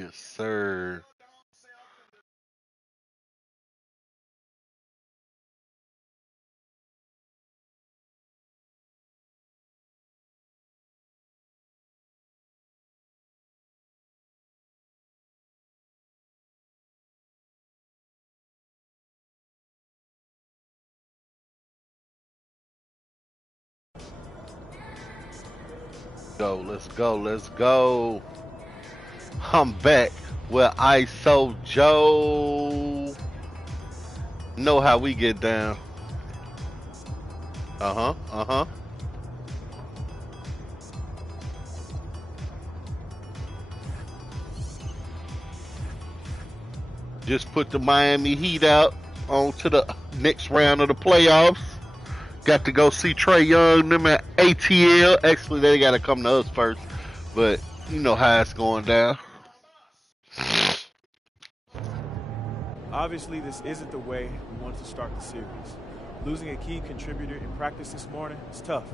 Yes, sir. Go, let's go, let's go. I'm back with ISO Joe. Know how we get down. Uh-huh, uh-huh. Just put the Miami Heat out on to the next round of the playoffs. Got to go see Trey Young, them at ATL. Actually, they got to come to us first, but you know how it's going down. Obviously, this isn't the way we wanted to start the series. Losing a key contributor in practice this morning is tough.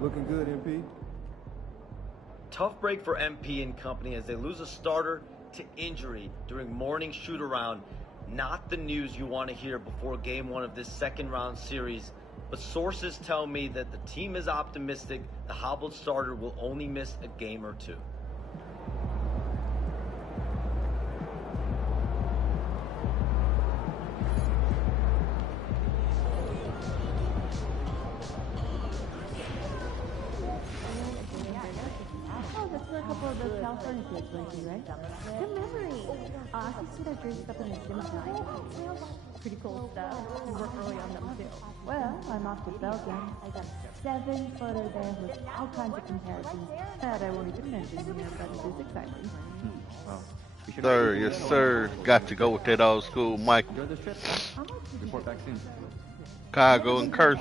Looking good, MP. Tough break for MP and company as they lose a starter to injury during morning shoot-around. Not the news you want to hear before game one of this second-round series, but sources tell me that the team is optimistic the hobbled starter will only miss a game or two. A couple of those California kids lately, right? Good memory. I can see their jerseys up in the gym tonight. Pretty cool stuff. We work early on them too. Well, I'm off to Belgium. I got 7 photos there with all kinds of comparisons that I won't even mention here, but it is exciting. Sir, yes, sir. Got to go with that old school Michael. Enjoy this trip. Report back soon. Chicago and Curse.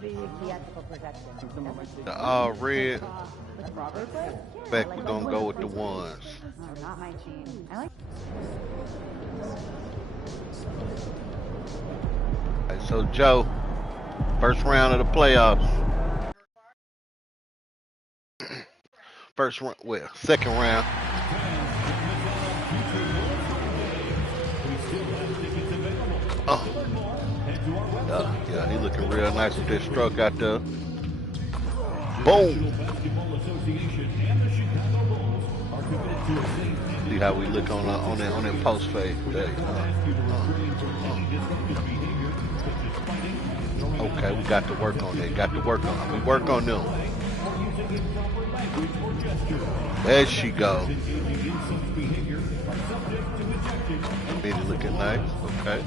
The theatrical production. The all red. With Robert? Back, we're going to go with the ones. No, not my team. I like. Right, so, Joe, first round of the playoffs. First round, well, second round. Oh. Yeah, he looking real nice with that stroke out there. Boom. See how we look on that post fade. Okay, we got to work on that. Got to work on. We work on them. There she go. Really looking nice. Okay.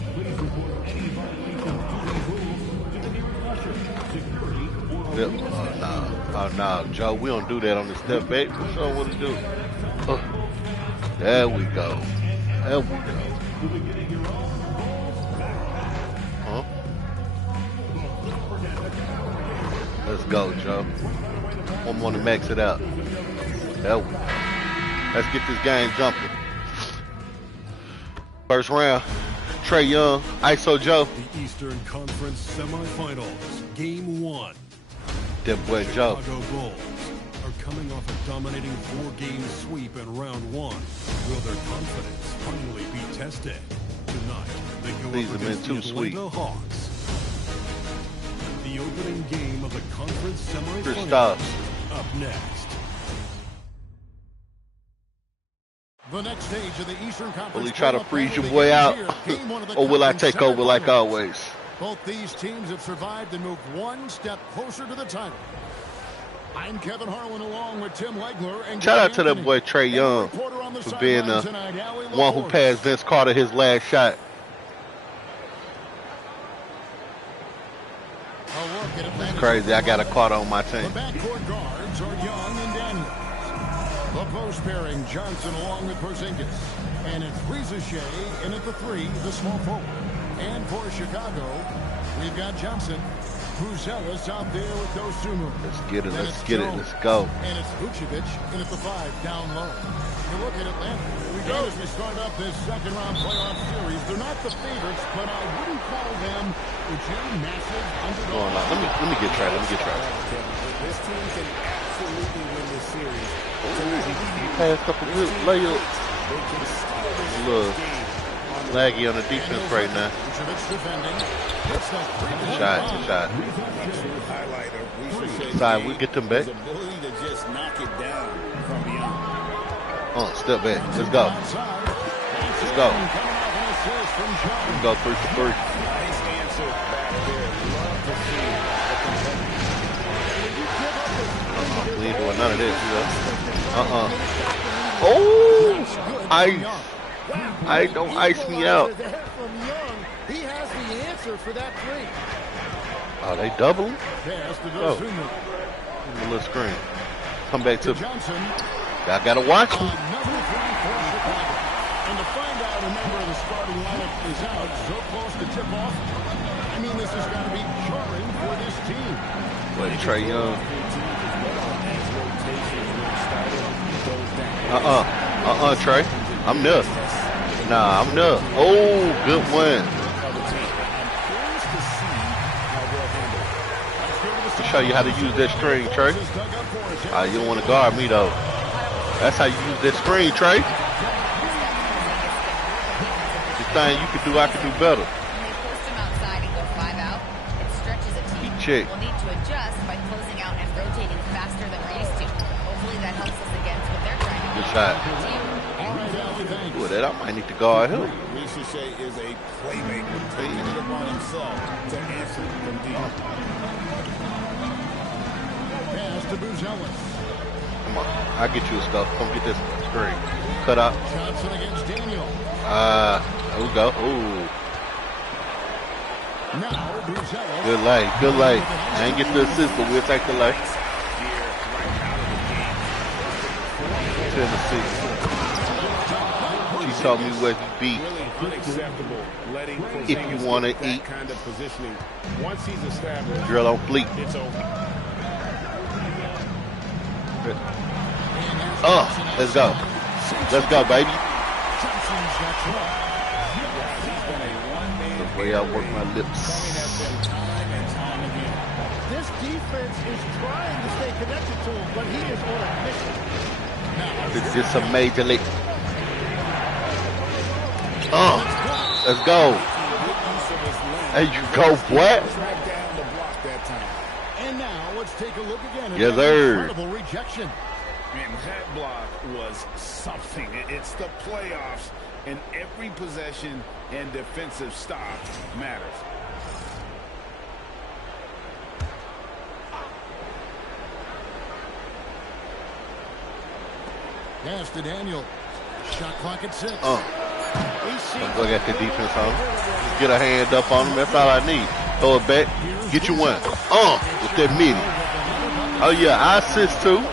Yep. Oh, no, Joe, we don't do that on the step back. We show what to do. There we go. There we go. Huh? Let's go, Joe. One more to max it out. There we go. Let's get this game jumping. First round, Trey Young, ISO Joe. The Eastern Conference Semifinals, Game 1. That boy Joe. Chicago Bulls are coming off a dominating 4-game sweep in round 1. Will their confidence finally be tested? Tonight, they go These up have been against too the sweet. Atlanta Hawks. The opening game of the conference semifinals. Kristaps. Up next. The next stage of the Eastern Conference. Will he try to freeze your boy out? Or will I take over like always? Both these teams have survived and moved one step closer to the title. I'm Kevin Harlan along with Tim Legler. And shout out to that boy Trey Young for being the one who passed Vince Carter his last shot. It's crazy. I got a Carter on my team. The backcourt guards are Young and Daniels. The post pairing, Johnson along with Porzingis. And it's Rizachet in at the 3, the small forward. And for Chicago, we've got Johnson. Buzelis out there with those two moves. Let's get it. Then Let's it's get it. Jones. Let's go. And it's Vucevic in at the 5 down low. You look at Atlanta. Here we go. As we start up this second round playoff series, they're not the favorites, but I wouldn't call them the massive underdog. Let me get Trey. Let me get Trey. This team can absolutely win this series. Had a couple good layups. A little laggy on the defense right now. Good shot. Side, we get them back. Step back. Let's go. Let's go. Let's go 3 for 3. We ain't doing none of this, Oh! Ice. Don't ice me out. He has the answer for that three. Oh, they doubling? Oh. A little screen. Come back to Johnson. I gotta watch him. Another three for Chicago. And to find out a member of the starting lineup is out so close to tip off, I mean, this has got to be jarring for this team. But Trae Young. Trae. I'm nuts. Nah, I'm nuts. Oh, good one. To show you how to use that screen, Trae. You don't want to guard me, though. That's how you use that screen, Trae. The thing you can do, I can do better. Check. We'll need to adjust by closing out and rotating faster than we're used to. Hopefully that helps us against what they're trying to do. Good shot. Well, that I might need to guard him. Ricochet is a playmaker, taking it upon himself to answer from deep. Pass to Buzelis. Come on, I'll get you a stuff. Come get this screen. Cut out. Johnson against Daniel. There we go. Ooh. Now Buzelis. Good lay. Good lay. I ain't get the assist, but we'll take the lay. Tennessee. She told me what he beat. If you want to eat, drill on fleek. Let's go. Let's go, baby. The way I work my lips. This defense is trying to stay connected to him, but he is on a mission. It's just a major league. Let's go. There you go, boy. And now let's take a look again. Yes, sir. Incredible rejection. And that block was something. It's the playoffs, and every possession and defensive stop matters. Pass to Daniel. Shot clock at 6. Look at the defense on him. Just get a hand up on him. That's all I need. Throw it back. Get you one. With that midi. Oh, yeah. I assist too.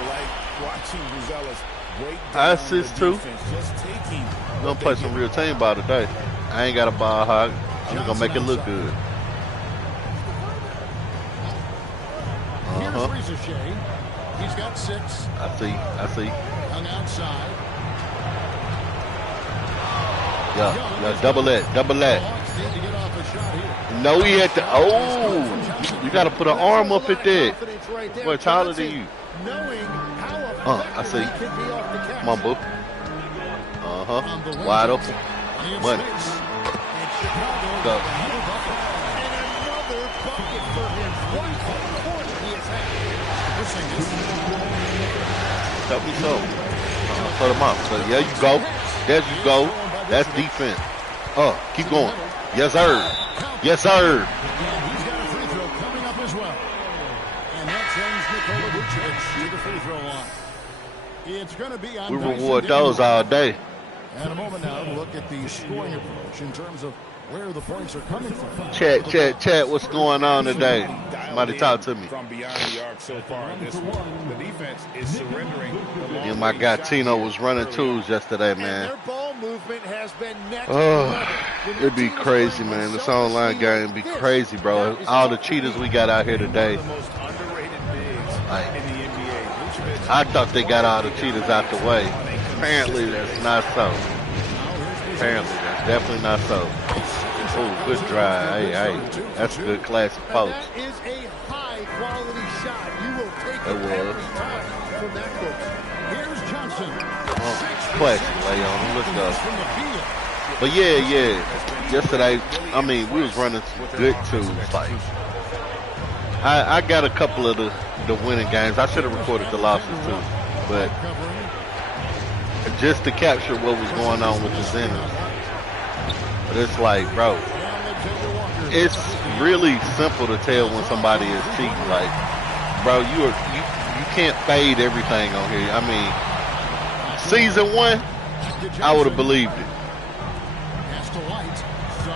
I assist too. Gonna play some real team ball today. I ain't got a ball hog. I'm just gonna make it look good. Here's Ricochet. He's got 6. I see. Hung outside. Yeah, double that. No, he had to. You gotta put an arm up at that. Boy, taller than you. I see. Come on, boo. Wide open. Money. Go. Help me so. Put him up. So there you go. There you go. That's defense. Keep going. Yes, sir. Yes, sir. He's got a free throw coming up as well. And that sends Nikola Vucevic to the free throw line. It's going to be on. We reward those all day. And a moment now to look at the scoring approach in terms of where the points are coming from. Chat, what's going on today? Somebody talk to me. From beyond the arc so far in this one, the defense is surrendering. And my guy Tino was running twos yesterday, man. movement has been next. It'd be crazy, man. This online game be crazy, bro. All the cheaters we got out here today. Like, I thought they got all the cheaters out the way. Apparently, that's not so. Apparently, that's definitely not so. Oh, good drive. Hey, that's a good classic post. That is a high-quality shot. You will take it every time from that coach. Here's Johnson. Classic lay on him. Let's go. But yeah. Yesterday, I mean, we was running some good twos. Like, I got a couple of the winning games. I should have recorded the losses too, but just to capture what was going on with the Zeners. But it's like, bro, it's really simple to tell when somebody is cheating. Like, bro, you can't fade everything on here. I mean, season 1, I would have believed it.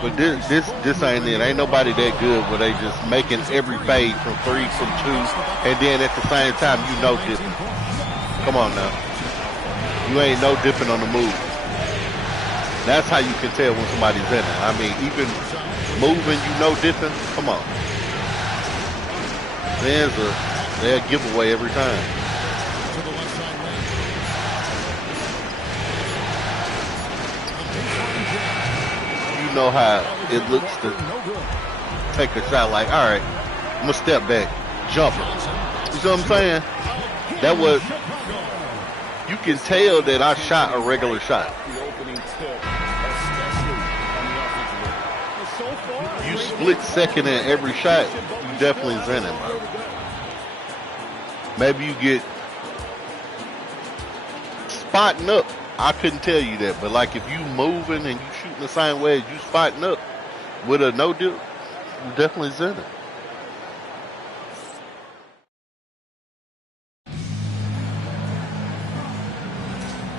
But this ain't it. Ain't nobody that good where they just making every fade from 3, from 2, and then at the same time you know dipping. Come on now. You ain't no dipping on the move. That's how you can tell when somebody's in it. I mean, even moving, you know dipping. Come on. They're a giveaway every time. Know how it looks to take a shot like, all right, I'm gonna step back, jumper. You see what I'm saying? That was, you can tell that I shot a regular shot. You split second in every shot, you definitely in it, bro. Maybe you get spotting up. I couldn't tell you that, but like if you moving and you shooting the same way as you spotting up with a no dip, you definitely in it.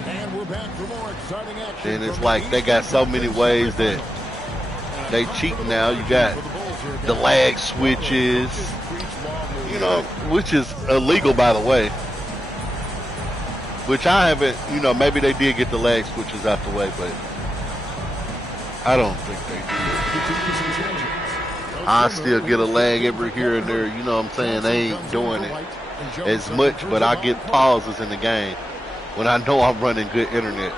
And we're back for more exciting action. And it's like they got so many ways that they cheat now. You got the lag switches, you know, which is illegal, by the way. Which I haven't, you know, maybe they did get the lag switches out the way, but I don't think they did. I still get a lag every here and there, you know what I'm saying? They ain't doing it as much, but I get pauses in the game when I know I'm running good internet.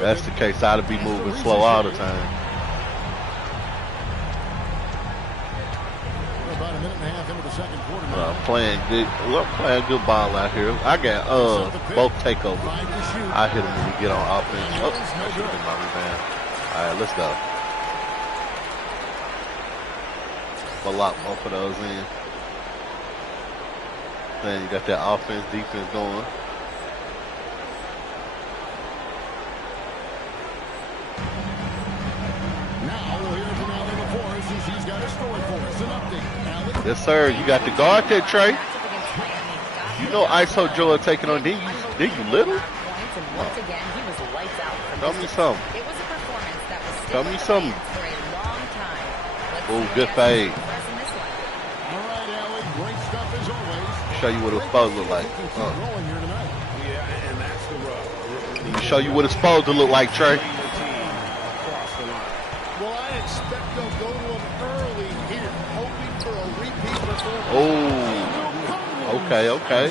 That's the case, I'd be moving slow all the time. About a minute and a half into the second quarter. Playing good ball out here. I got both takeovers. I hit him when we get on offense. Oh, that should have been my rebound. All right, let's go. We'll lock both of those in. Then you got that offense, defense going. Yes, sir. You got to guard that, Trey. You know ISO Joe taking on D. You little? Tell me something. Tell me something. Oh, good fade. Show you what it's supposed to look like. Show you what it's supposed to look like, Trey. Well, I expect they'll go to him early here, hoping for a repeat performance. Oh, okay.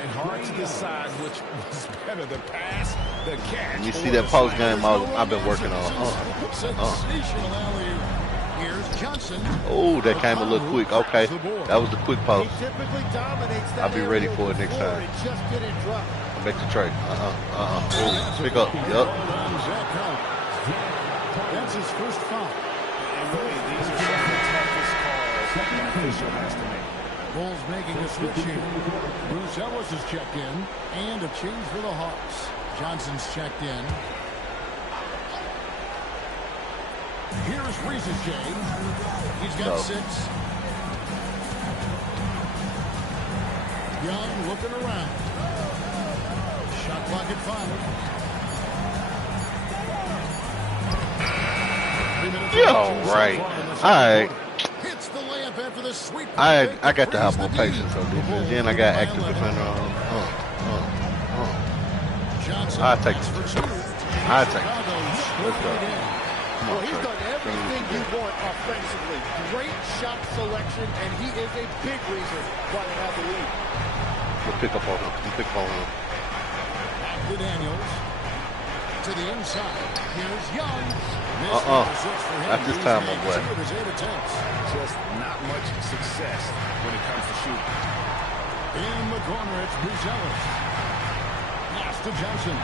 And hard to decide which was better, the pass, the catch. You see that post game I've been working on. Here's Johnson. Oh, that came a little quick. Okay, that was the quick post. I'll be ready for it next time. I'll make the trade. Oh, pick up. Yup. That's his first foul. And really, these are some of the toughest calls the official has to make. Bulls making a switch here. Bruce Ellis has checked in, and a change for the Hawks. Johnson's checked in. Here's Reese's change. He's got 6. Young looking around. Shot clock at 5. Yo, right. All right. Hits the layup after the sweep. I got to have more patience on defense. Then I got active defender on. I take it. I take it. Let's go. Come on, Well, he's Trey. done everything you want offensively. Great shot selection, and he is a big reason why they have the lead. We'll pick up on him. We'll pick up on him. Back to Daniels. To the inside. Here's Young. That's his time, my boy. Just not much success when it comes to shooting. In the corner, it's Buzelis. Pass to Johnson.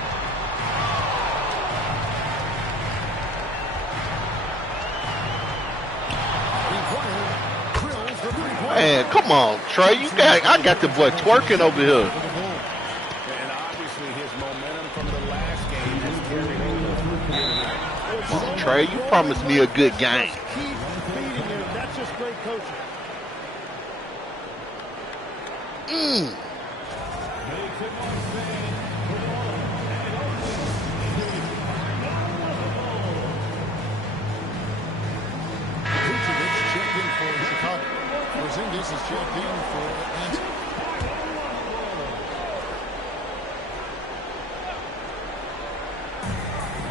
Man, come on, Trey. I got the boy twerking over here. And obviously his momentum from the last game has carried over. Come on, Trey. You promised me a good game. Keep beating him. That's just great coaching. Vucevic checked in for Chicago. Porzingis is checked in for Atlanta.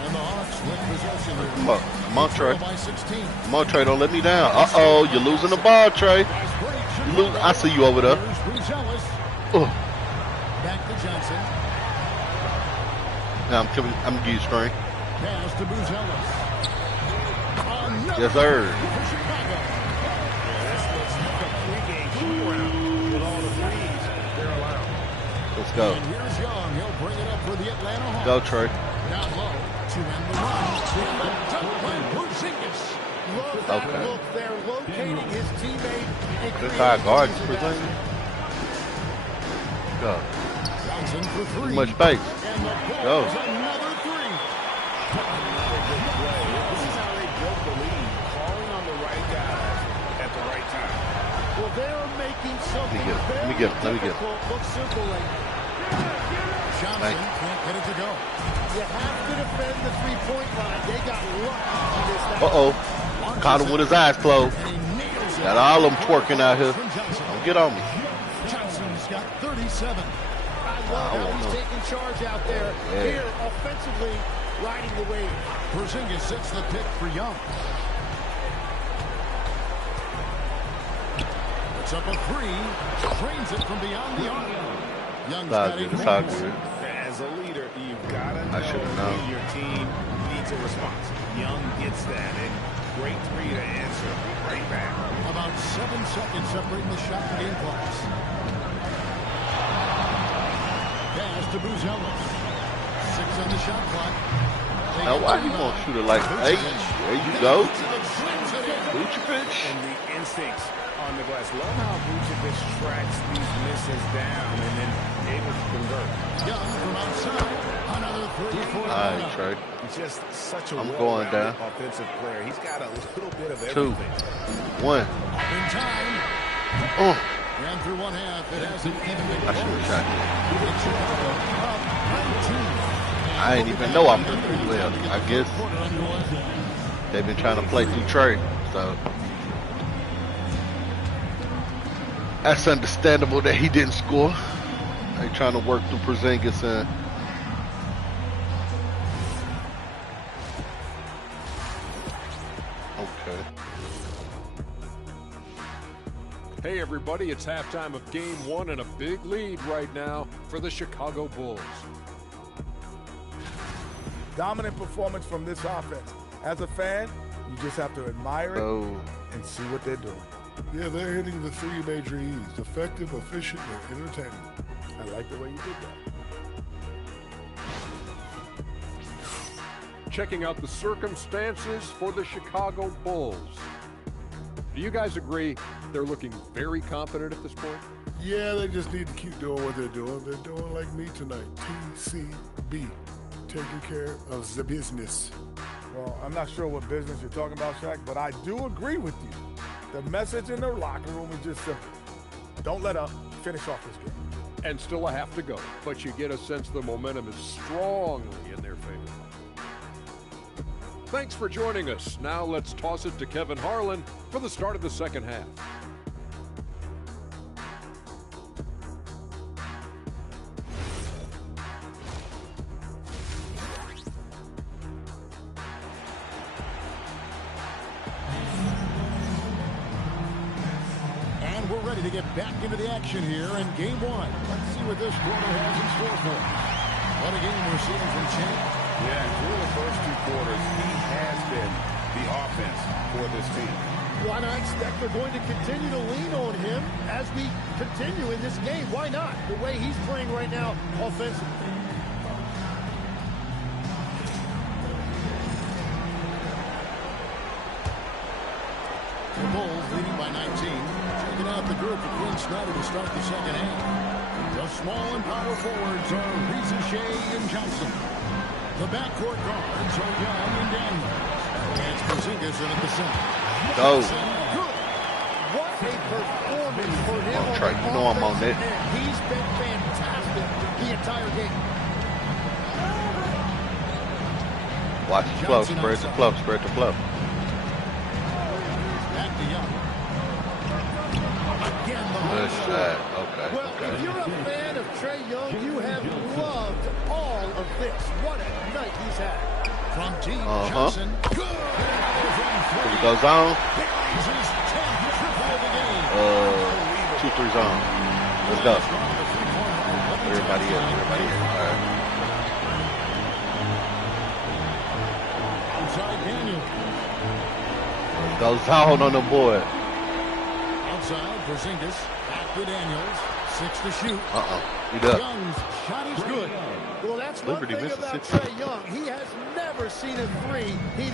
And the Hawks with possession here. Come on, Trey. By 16. Come on, Trey. Don't let me down. Uh-oh, you're losing the ball, Trey. I see you over there. Here's Buzelis. Back to Johnson. Now I'm giving you screen. Pass to Buzelis. Yes, sir. Let's go. And here's Young. He'll bring it up for the Atlanta Hawks. Go, Trey. Down low. To end the run. In the dunk by Porzingis. Love that Okay. look there, locating his teammate. And Good creating high guards easy for basket. Porzingis. Go. Johnson for Too three. much space. And the ball Go. is another three. This is how they built the lead, calling on the right guys at the right time. Well, they're making something Let me get him. Let me get him. look simple right now. Johnson can't get it to go. You have to defend the three-point line. They got lucky in this. Uh-oh. Caught him with his eyes closed. And he nails it. Got all them twerking out here. From Johnson. Don't get on me. Johnson's got 37. I love how he's taking charge out there. Yeah. Here, offensively, riding the wave. Porzingis sets the pick for Young. It's up a three. Trains it from beyond the arc. Young's got it. It's all good. As a leader, you've got to I know should've known. when your team needs a response. Young gets that, and great three to answer right back. About 7 seconds separating the shot and game clocks. Pass to Buzelis. 6 on the shot clock. Now, why you want to shoot it like, hey, there you go. Vucevic. And the instincts on the glass. Love how Vucevic tracks these misses down and then able to convert. Young from outside. Another three for All right, Trey. He's just such a I'm going down. offensive player. He's got a little bit of 2, everything. 1. in time. Oh, And through one half, it hasn't even been I should have shot it. up 19. I didn't even know I'm doing pretty well. I guess they've been trying to play through Trey, so that's understandable that he didn't score. They trying to work through Porzingis and okay. Hey everybody, it's halftime of game 1 and a big lead right now for the Chicago Bulls. Dominant performance from this offense. As a fan, you just have to admire it So and see what they're doing. Yeah, they're hitting the 3 major E's. Effective, efficient, and entertaining. I like the way you did that. Checking out the circumstances for the Chicago Bulls. Do you guys agree they're looking very confident at this point? Yeah, they just need to keep doing what they're doing. They're doing like me tonight. TCB. Taking care of the business. Well, I'm not sure what business you're talking about, Shaq, but I do agree with you. The message in the locker room is just simple. Don't let up. Finish off this game. And still a half to go, but you get a sense the momentum is strongly in their favor. Thanks for joining us. Now let's toss it to Kevin Harlan for the start of the second half. ready to get back into the action here in game one. Let's see what this quarter has in store for us. What a game we're seeing from Champ. Yeah, through the first 2 quarters, he has been the offense for this team. Why not expect they're going to continue to lean on him as we continue in this game? Why not? The way he's playing right now offensively. The Bulls leading by 19. Checking out the group for Quinn Snyder to start the second half. The small and power forwards are Reese Shea and Johnson. The backcourt guards are Young and Daniels. And it's Porzingis in at the center. Go. What a performance for him on Trey, the you know I'm on offensive it. end. He's been fantastic the entire game. Watch the flow, spread the flow, spread the flow. Back to Young. Again, the Good hard shot. Okay, Well, okay. if you're a fan of Trae Young, you have loved all of this. What a night he's had. from Team Uh-huh. Johnson. Good. Here he goes on. His 10th triple of the game. 2-3 zone. Let's go. Everybody in, everybody in. All right. Outside Daniel. Go zone on the board. Outside Porzingis. Back to Daniels. 6 to shoot. He up. Young's shot is good. Well, that's Liberty, one thing about Mississippi. Trae Young. He has never seen a three. He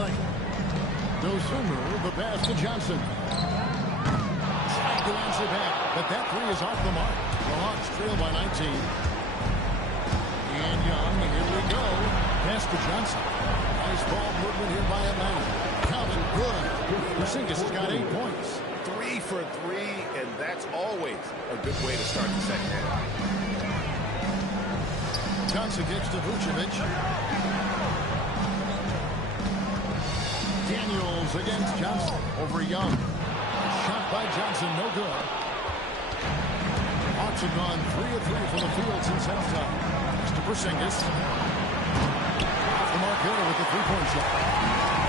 like. Dosunmu, the pass to Johnson. Trying to answer back, but that three is off the mark. The Hawks trail by 19. And Young, here we go. Pass to Johnson. Nice ball movement here by Atlanta. Counted good. Porzingis has got 8 points. 3 for 3, and that's always a good way to start the second half. Johnson kicks to Vucevic. Daniels against Johnson over Young. Shot by Johnson, no good. Hawks have gone 3 of 3 from the field since halftime. Next to Porzingis. Off the mark here with the three-point shot.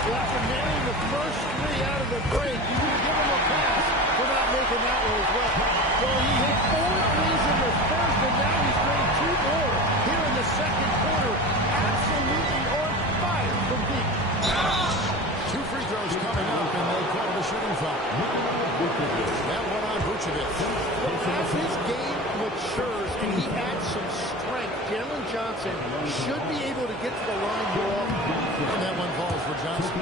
Well, after nailing the first 3 out of the break, you can give him a pass for not making that one as well. Well, he hit 4 threes in the first, and now he's made 2 more here in the second quarter. Absolutely on fire from deep. 2 free throws coming up, and they call the shooting foul. That one on Vucevic. As his game matures and he adds some strength, Jalen Johnson should be able to get to the line more often. And that one falls for Johnson.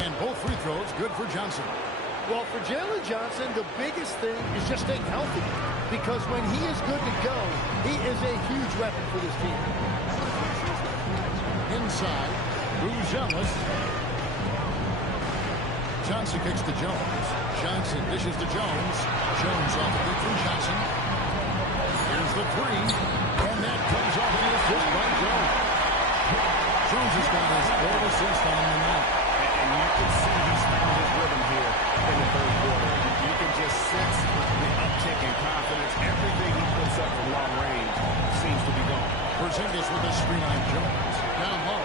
And both free throws good for Johnson. Well, for Jalen Johnson, the biggest thing is just staying healthy. Because when he is good to go, he is a huge weapon for this team. Inside, Bruzelis. Johnson kicks to Jones. Johnson dishes to Jones. Jones off the from Johnson. Here's the three. And that comes off the assist by Jones. Jones has got his 4th assist on the night. And you can see he's found his rhythm here in the third quarter. You can just sense the uptick in confidence. Everything he puts up from long range seems to be gone. Porzingis with a screen on Jones. Down low.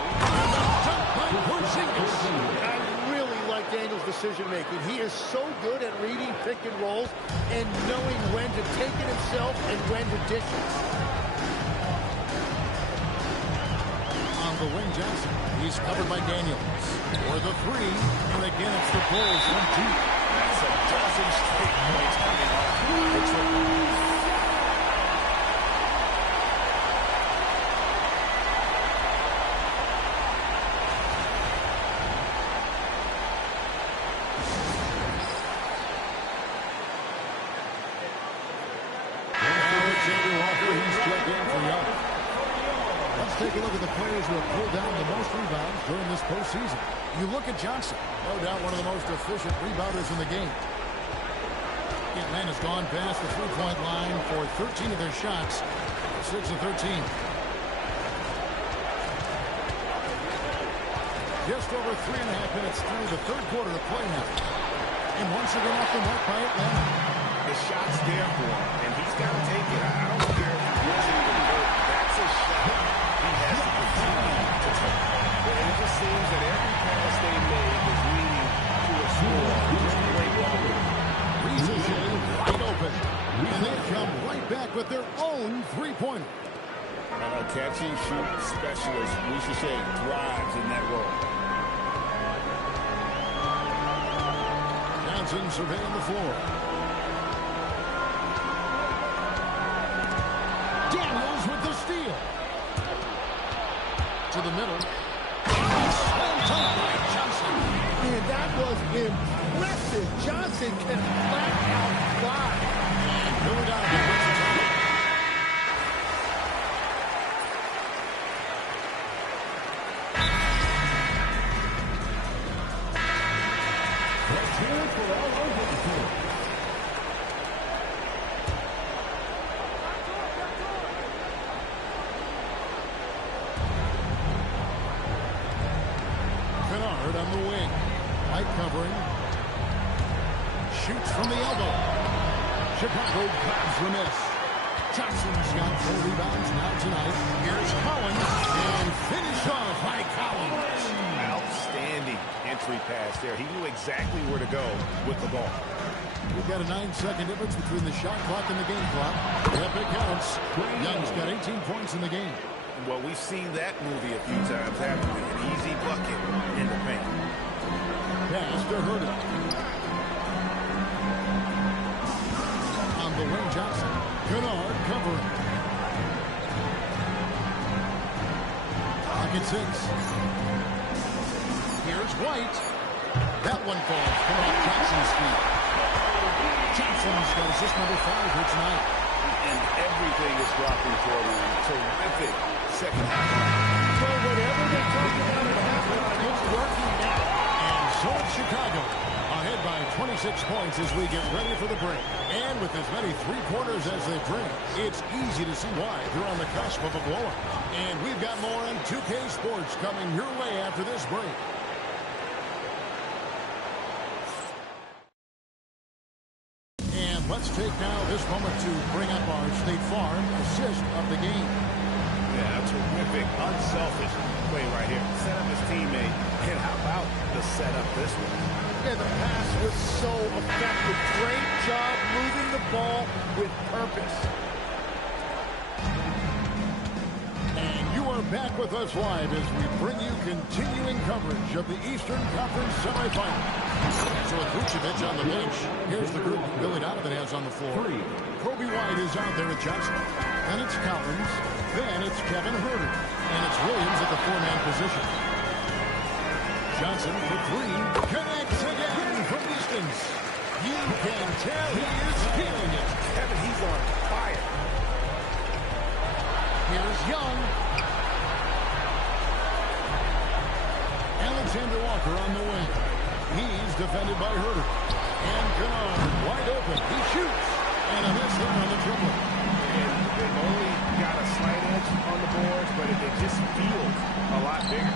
Dunk by Porzingis. I really like Daniel's decision-making. He is so good at reading pick and rolls and knowing when to take it himself and when to dish it. On the wing, Johnson. He's covered by Daniels. For the three. And again, it's the Bulls from deep. That's a dozen straight points coming off the triple. Take a look at the players who have pulled down the most rebounds during this postseason. You look at Johnson, no doubt one of the most efficient rebounders in the game. Atlanta's gone past the three-point line for 13 of their shots, 6 of 13. Just over 3.5 minutes through the third quarter of play now. And once again off the mark by Atlanta. The shot's there for him, and he's got to take it. I don't care if he wasn't even hurt. That's a shot he has to continue to take. But it just seems that every pass they made is leading to a score. Just great ball. Ricochet wide open. And they come right back with their own three-pointer. A catch-and-shoot specialist, Ricochet, thrives in that role. Johnson surveying the floor. Daniels with the steal. To the middle. Man, that was impressive. Johnson can flat out fly. And Billy Donovan brings it home. Kennard on the wing. Light covering. Shoots from the elbow. Chicago grabs the miss. Johnson's got 4 rebounds now tonight. Here's Collins. And finish off by Collins. Outstanding entry pass there. He knew exactly where to go with the ball. We've got a 9-second difference between the shot clock and the game clock. Yep, it counts. Young's got 18 points in the game. Well, we've seen that movie a few times, haven't we? An easy bucket in the paint. Pass to Herter. On the wing, Johnson. Kennard covering. Pocket 6. Here's White. That one falls. Come on, Johnson's feet. Johnson's got assist number 5 here tonight. And everything is dropping for them. Terrific second half. So whatever they talked about at halftime, it's working now. And so it's Chicago, ahead by 26 points as we get ready for the break. And with as many three-quarters as they bring, it's easy to see why they're on the cusp of a blowout. And we've got more on 2K Sports coming your way after this break. And let's take now this moment to bring up our State Farm assist of the game. Yeah, terrific, unselfish play right here. Set up his teammate. And how about the setup this one? Yeah, the pass was so effective. Great job moving the ball with purpose. And you are back with us live as we bring you continuing coverage of the Eastern Conference semifinal. So with Vucevic on the bench, here's the group Billy Donovan has on the floor. Kobe White is out there with Johnson. Then it's Collins. Then it's Kevin Herter. And it's Williams at the 4-man position. Johnson for 3. Connects again from distance. You can tell he is feeling it. Kevin, he's on fire. Here's Young. Alexander Walker on the wing. He's defended by Herter. And Kennard wide open. He shoots. And a miss there on the dribble. And they've only got a slight edge on the boards, but it just feels a lot bigger.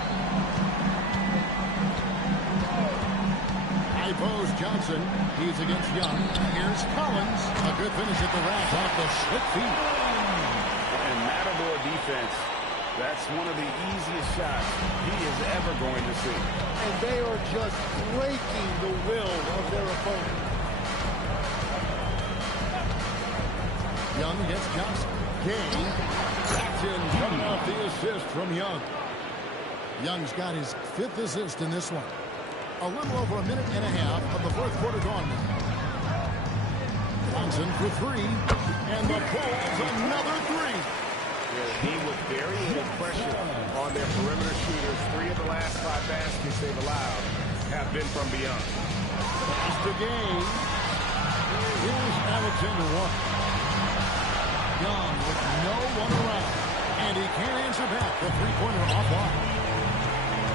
High post Johnson. He's against Young. Here's Collins. A good finish at the rack off the slick feet. And Matador defense, that's one of the easiest shots he is ever going to see. And they are just breaking the will of their opponent. Young against Johnson. Gay. Jackson coming off the assist from Young. Young's got his 5th assist in this one. A little over a minute and a half of the 4th quarter gone now. Johnson for 3. And the pull is another 3. He was very under pressure on their perimeter shooters. 3 of the last 5 baskets they've allowed have been from beyond. Pass to Gay. Here's Alexander Walker. Young with no one around. And he can't answer back. The 3-pointer offline.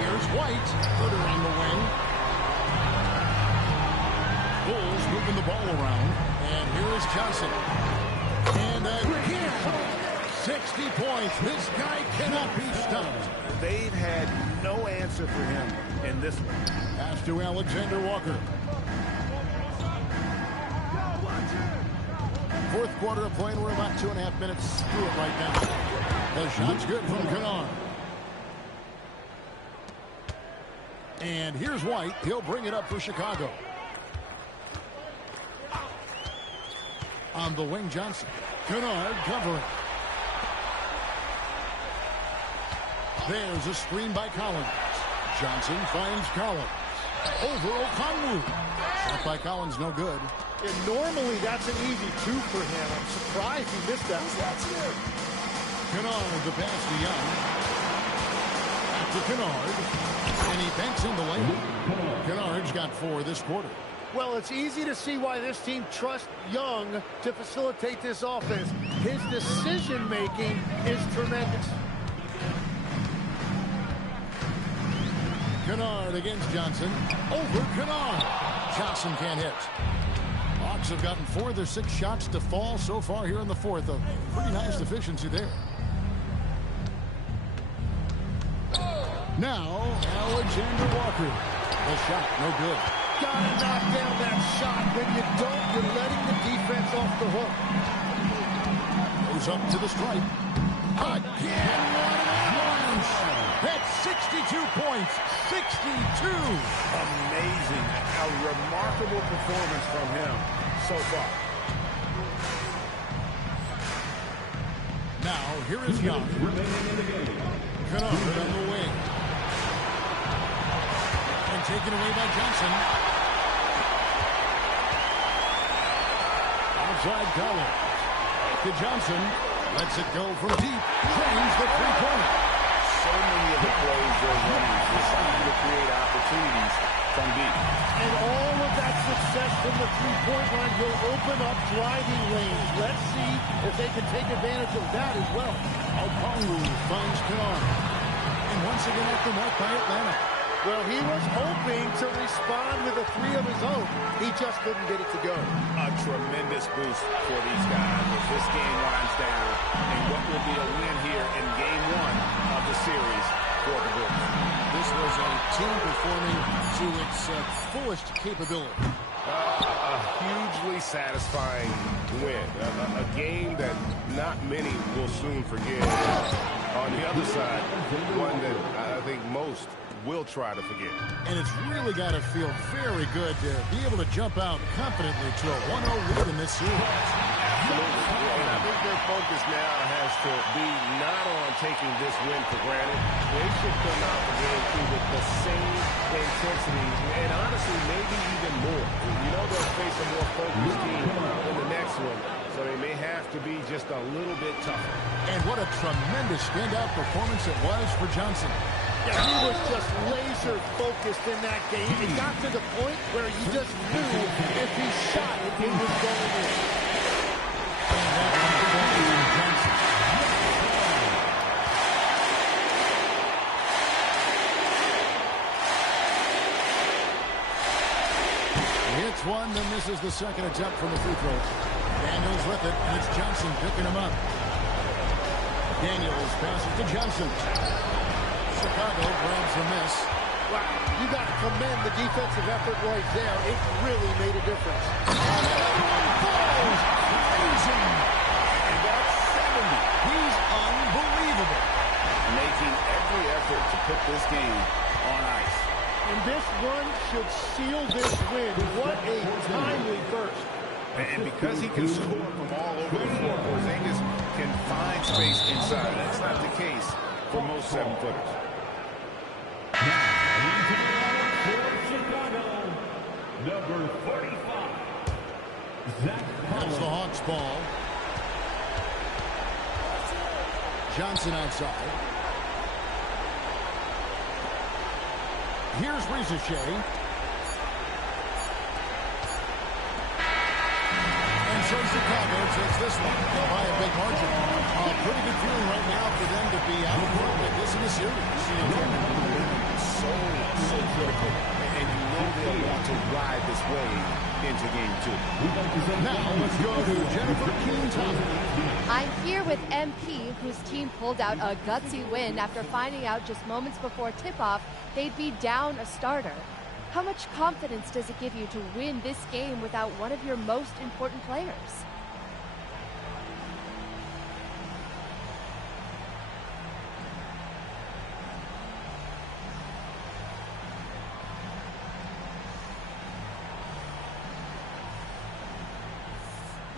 Here's White. Herter on the wing. Bulls moving the ball around. And here is Johnson. And again, 60 points. This guy cannot be stopped. They've had no answer for him in this one. Pass to Alexander Walker. 4th quarter of play, and we're about 2.5 minutes through it right now. The shot's good from Kennard. And here's White. He'll bring it up for Chicago. On the wing, Johnson. Kennard covering. There's a screen by Collins. Johnson finds Collins. Over Okongwu. Shot by Collins, no good. And normally that's an easy 2 for him. I'm surprised he missed that. Kennard, the pass to Young. Back to Kennard. And he banks in the lane. Kennard's got 4 this quarter. Well, it's easy to see why this team trusts Young to facilitate this offense. His decision-making is tremendous. Kennard against Johnson. Over Kennard. Johnson can't hit. Hawks have gotten 4 of their 6 shots to fall so far here in the 4th. A pretty nice efficiency there. Now, Alexander Walker. The shot, no good. Gotta knock down that shot. When you don't, you're letting the defense off the hook. Goes up to the stripe. Again, what an avalanche. That's 62 points. 62. Amazing. A remarkable performance from him so far. Now, here is Young. Kennard on the wing. And taken away by Johnson. Outside Collins. To Johnson. Lets it go from deep. Drains the three-pointer. So many of the plays they're running designed to create opportunities from deep. And all of that success from the three-point line will open up driving lanes. Let's see if they can take advantage of that as well. Okongwu finds Kennard. And once again at the mark by Atlanta. Well, he was hoping to respond with a three of his own. He just couldn't get it to go. A tremendous boost for these guys as this game winds down and what will be a win here in game one of the series for the Bulls. This was a team performing to its fullest capability. A hugely satisfying win. A game that not many will soon forget. On the other side, one that I think most will try to forget. And it's really got to feel very good to be able to jump out confidently to a 1-0 lead in this series. Absolutely. And I think their focus now has to be not on taking this win for granted. They should come out the game through with the same intensity and honestly maybe even more. You know they'll face a more focused team in the next one, so they may have to be just a little bit tougher. And what a tremendous standout performance it was for Johnson. Yeah, he was just laser focused in that game. It got to the point where you just knew if he shot it, it was going in. And that one from Johnson. He hits one, then misses the second attempt from the free throw. Daniels with it, and it's Johnson picking him up. Daniels passes to Johnson. Chicago grabs the miss. Wow, you got to commend the defensive effort right there. It really made a difference. Everyone falls. Amazing. And that's 70. He's unbelievable. Making every effort to put this game on ice. And this run should seal this win. What a timely burst. And because he can score from all over the floor, Porzingis can find space inside. That's not the case for most 7-footers. Number 45, That's the Hawks ball. Johnson outside. Here's Ricochet. And so Chicago takes this one by a big margin. A pretty good feeling right now for them to be out front like this in the series. So critical. And you know they'll want to ride this wave into game two. Now let's go to Jennifer Keane-Thompson. I'm here with MP, whose team pulled out a gutsy win after finding out just moments before tip-off they'd be down a starter. How much confidence does it give you to win this game without one of your most important players?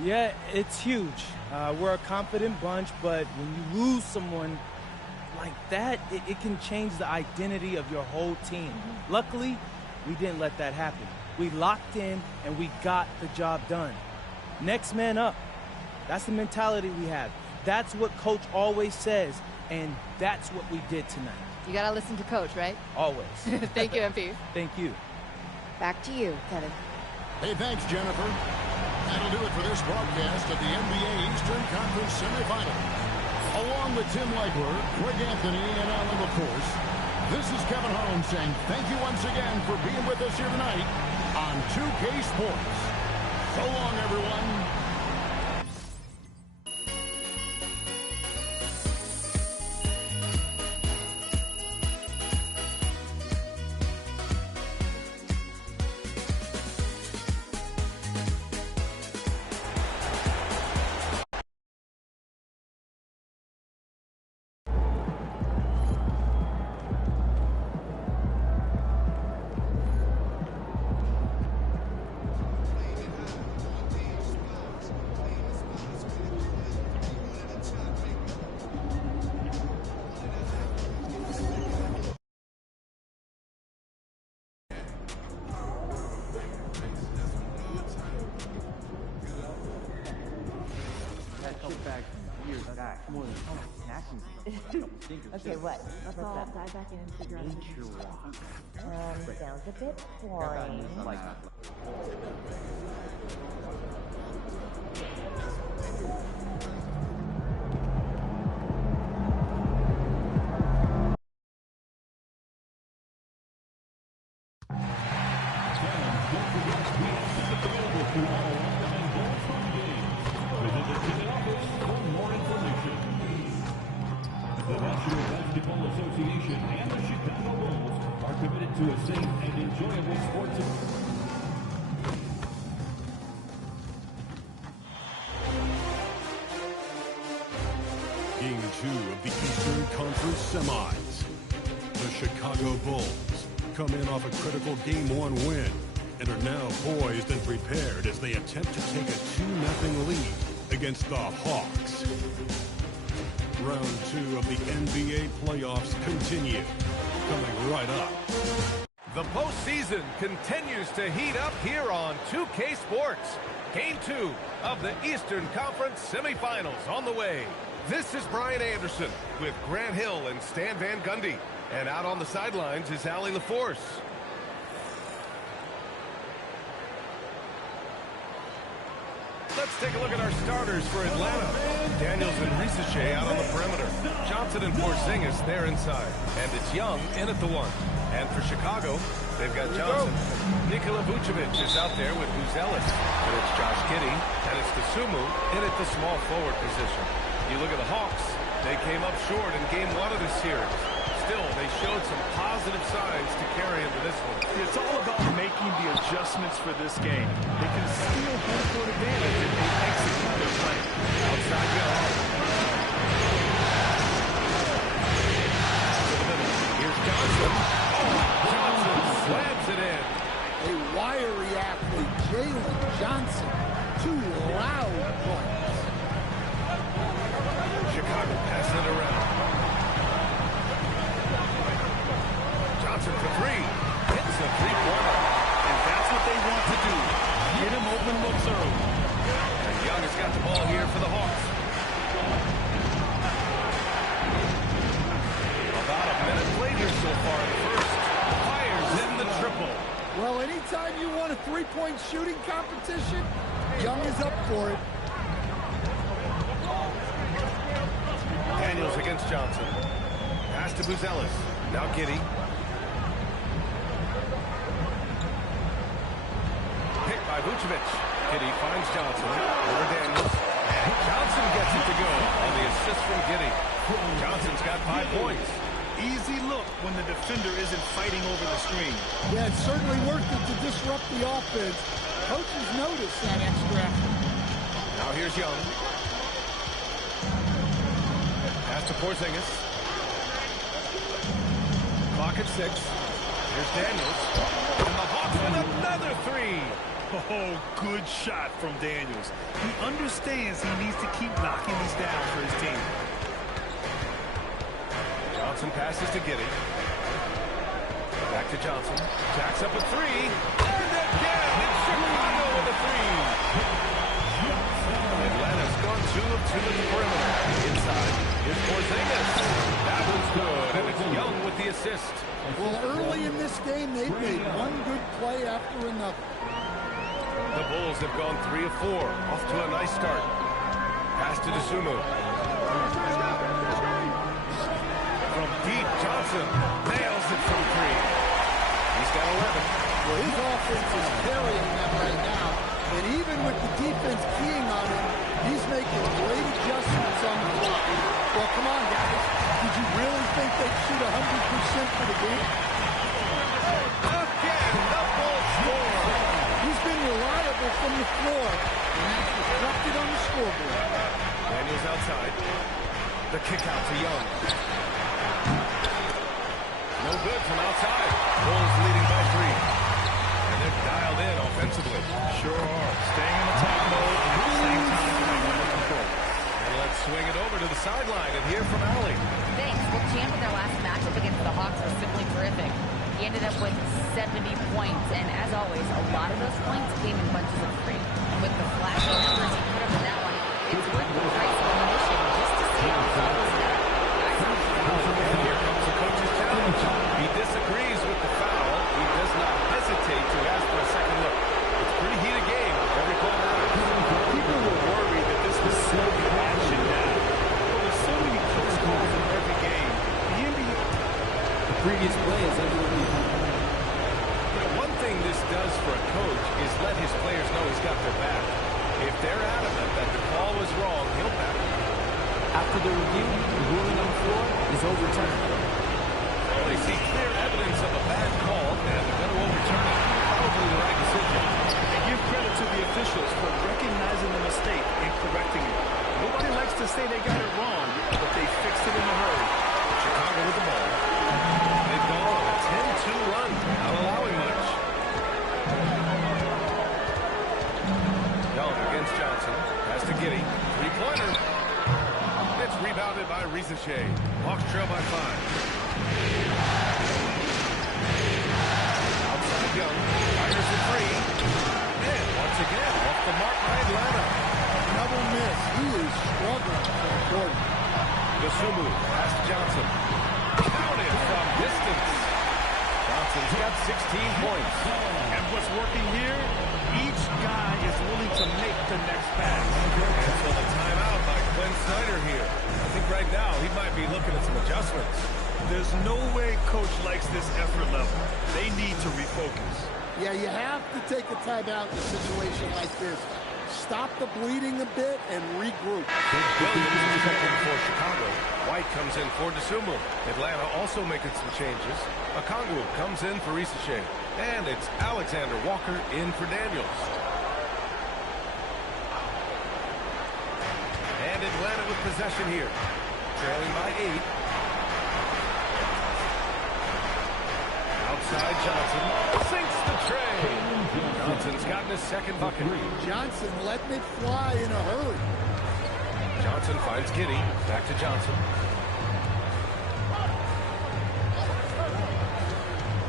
Yeah, it's huge. We're a confident bunch, but when you lose someone like that, it can change the identity of your whole team. Luckily, we didn't let that happen. We locked in, and we got the job done. Next man up. That's the mentality we have. That's what Coach always says, and that's what we did tonight. You gotta listen to Coach, right? Always. Thank you, MP. Thank you. Back to you, Kevin. Hey, thanks, Jennifer. That'll do it for this broadcast of the NBA Eastern Conference Semifinals. Along with Tim Legler, Greg Anthony, and Alan LaCourse, this is Kevin Harlan saying thank you once again for being with us here tonight on 2K Sports. So long, everyone. packs more than a ton of snacking stuff. A couple stinkers. Okay, what? Let's all dive back in and figure out. Nature walk. Sounds a bit boring. The National Basketball Association and the Chicago Bulls are committed to a safe and enjoyable sports Game 2 of the Eastern Conference Semis. The Chicago Bulls come in off a critical Game 1 win and are now poised and prepared as they attempt to take a 2-0 lead against the Hawks. Round 2 of the NBA playoffs continue, coming right up. The postseason continues to heat up here on 2K Sports. Game 2 of the Eastern Conference semifinals on the way. This is Brian Anderson with Grant Hill and Stan Van Gundy. And out on the sidelines is Allie LaForce. Let's take a look at our starters for Atlanta. Daniels and Risache out on the perimeter. Johnson and Porzingis there inside. And it's Young in at the 1. And for Chicago, they've got Johnson. Nikola Vucevic is out there with Buzelis. And it's Josh Giddey. And it's Dosunmu in at the small forward position. You look at the Hawks, they came up short in Game 1 of this series. Still, they showed some positive signs to carry into this one. It's all about making the adjustments for this game. They can steal home court advantage if they execute their plan. Outside Young. To the middle. Here's Johnson. Oh, Johnson slams it in. A wiry athlete, Jalen Johnson. 2 loud points. Chicago passing it around. Johnson for 3. Hits a 3-pointer. And that's what they want to do. Get him open looks early. And Young has got the ball here for the Hawks. About a minute played here so far in the first. Fires in the triple. Well, anytime you want a 3-point shooting competition, Young is up for it. Daniels against Johnson. Pass to Buzelis. Now Giddey. Hit by Vucevic. Giddey finds Johnson. Over Daniels. And Johnson gets it to go on the assist from Giddey. Johnson's got 5 points. Easy look when the defender isn't fighting over the screen. Yeah, it's certainly worth it to disrupt the offense. Coaches notice that extra effort. Now here's Young. Pass to Porzingis. Clock at 6. Here's Daniels. And the Hawks with another 3. Oh, good shot from Daniels. He understands he needs to keep knocking these down for his team. Johnson passes to Giddey. Back to Johnson. Jacks up a 3. And again, it's Chicago with a 3. Atlanta's gone 2 of 2 at the perimeter. Inside, here's Porzingis. That was good, and it's Young with the assist. Well, early in this game, they've made one good play after another. The Bulls have gone 3 of 4, off to a nice start. Pass to Dosunmu. From deep, Johnson nails it from 3. He's got 11. Well, his offense is carrying them right now. And even with the defense keying on him, he's making great adjustments on the clock. Well, come on, guys. Did you really think they'd shoot 100% for the game? Again, the Bulls score. He's been reliable from the floor, and that's reflected on the scoreboard. Daniels outside. The kick out to Young. No good from outside. Bulls leading by 3. And they're dialed in offensively. Sure are. Staying in attack mode and at the same time playing under control. And let's swing it over to the sideline and hear from Allie. Thanks. Well, Champ in their last matchup against the Hawks was simply terrific. He ended up with 70 points, and as always, a lot of those points came in bunches of 3. And with the flashy numbers he put up in that one, it's worth the price of admission just to see previous play is absolutely. One thing this does for a coach is let his players know he's got their back. If they're adamant that the call was wrong, he'll back it. After the review, the ruling on the floor is overturned. Well, they see clear evidence of a bad call, and they're going to overturn it. Probably the right decision. And give credit to the officials for recognizing the mistake and correcting it. Nobody likes to say they got it wrong, but they fixed it in a hurry. Chicago with the ball. They've gone on a 10-2 run, not allowing much. Young against Johnson. Pass to Giddey. Three-pointer. It's rebounded by Risacher. Hawks trail by 5. Outside Young. Fires the three. And once again, off the mark by Atlanta. Another miss. He is struggling for the quarter. Dosunmu. Pass to Johnson. Counted from distance. Johnson's got 16 points. And what's working here, each guy is willing to make the next pass. And so the timeout by Quinn Snyder here. I think right now he might be looking at some adjustments. There's no way coach likes this effort level. They need to refocus. Yeah, you have to take a timeout in a situation like this. Stop the bleeding a bit and regroup. Williams is checking for Chicago. White comes in for Dosunmu. Atlanta also making some changes. Okongwu comes in for Risacher. And it's Alexander Walker in for Daniels. And Atlanta with possession here. Trailing by 8. Outside Johnson. Sinks the tray. Johnson's gotten his second bucket. Johnson letting it fly in a hurry. Johnson finds Giddey. Back to Johnson.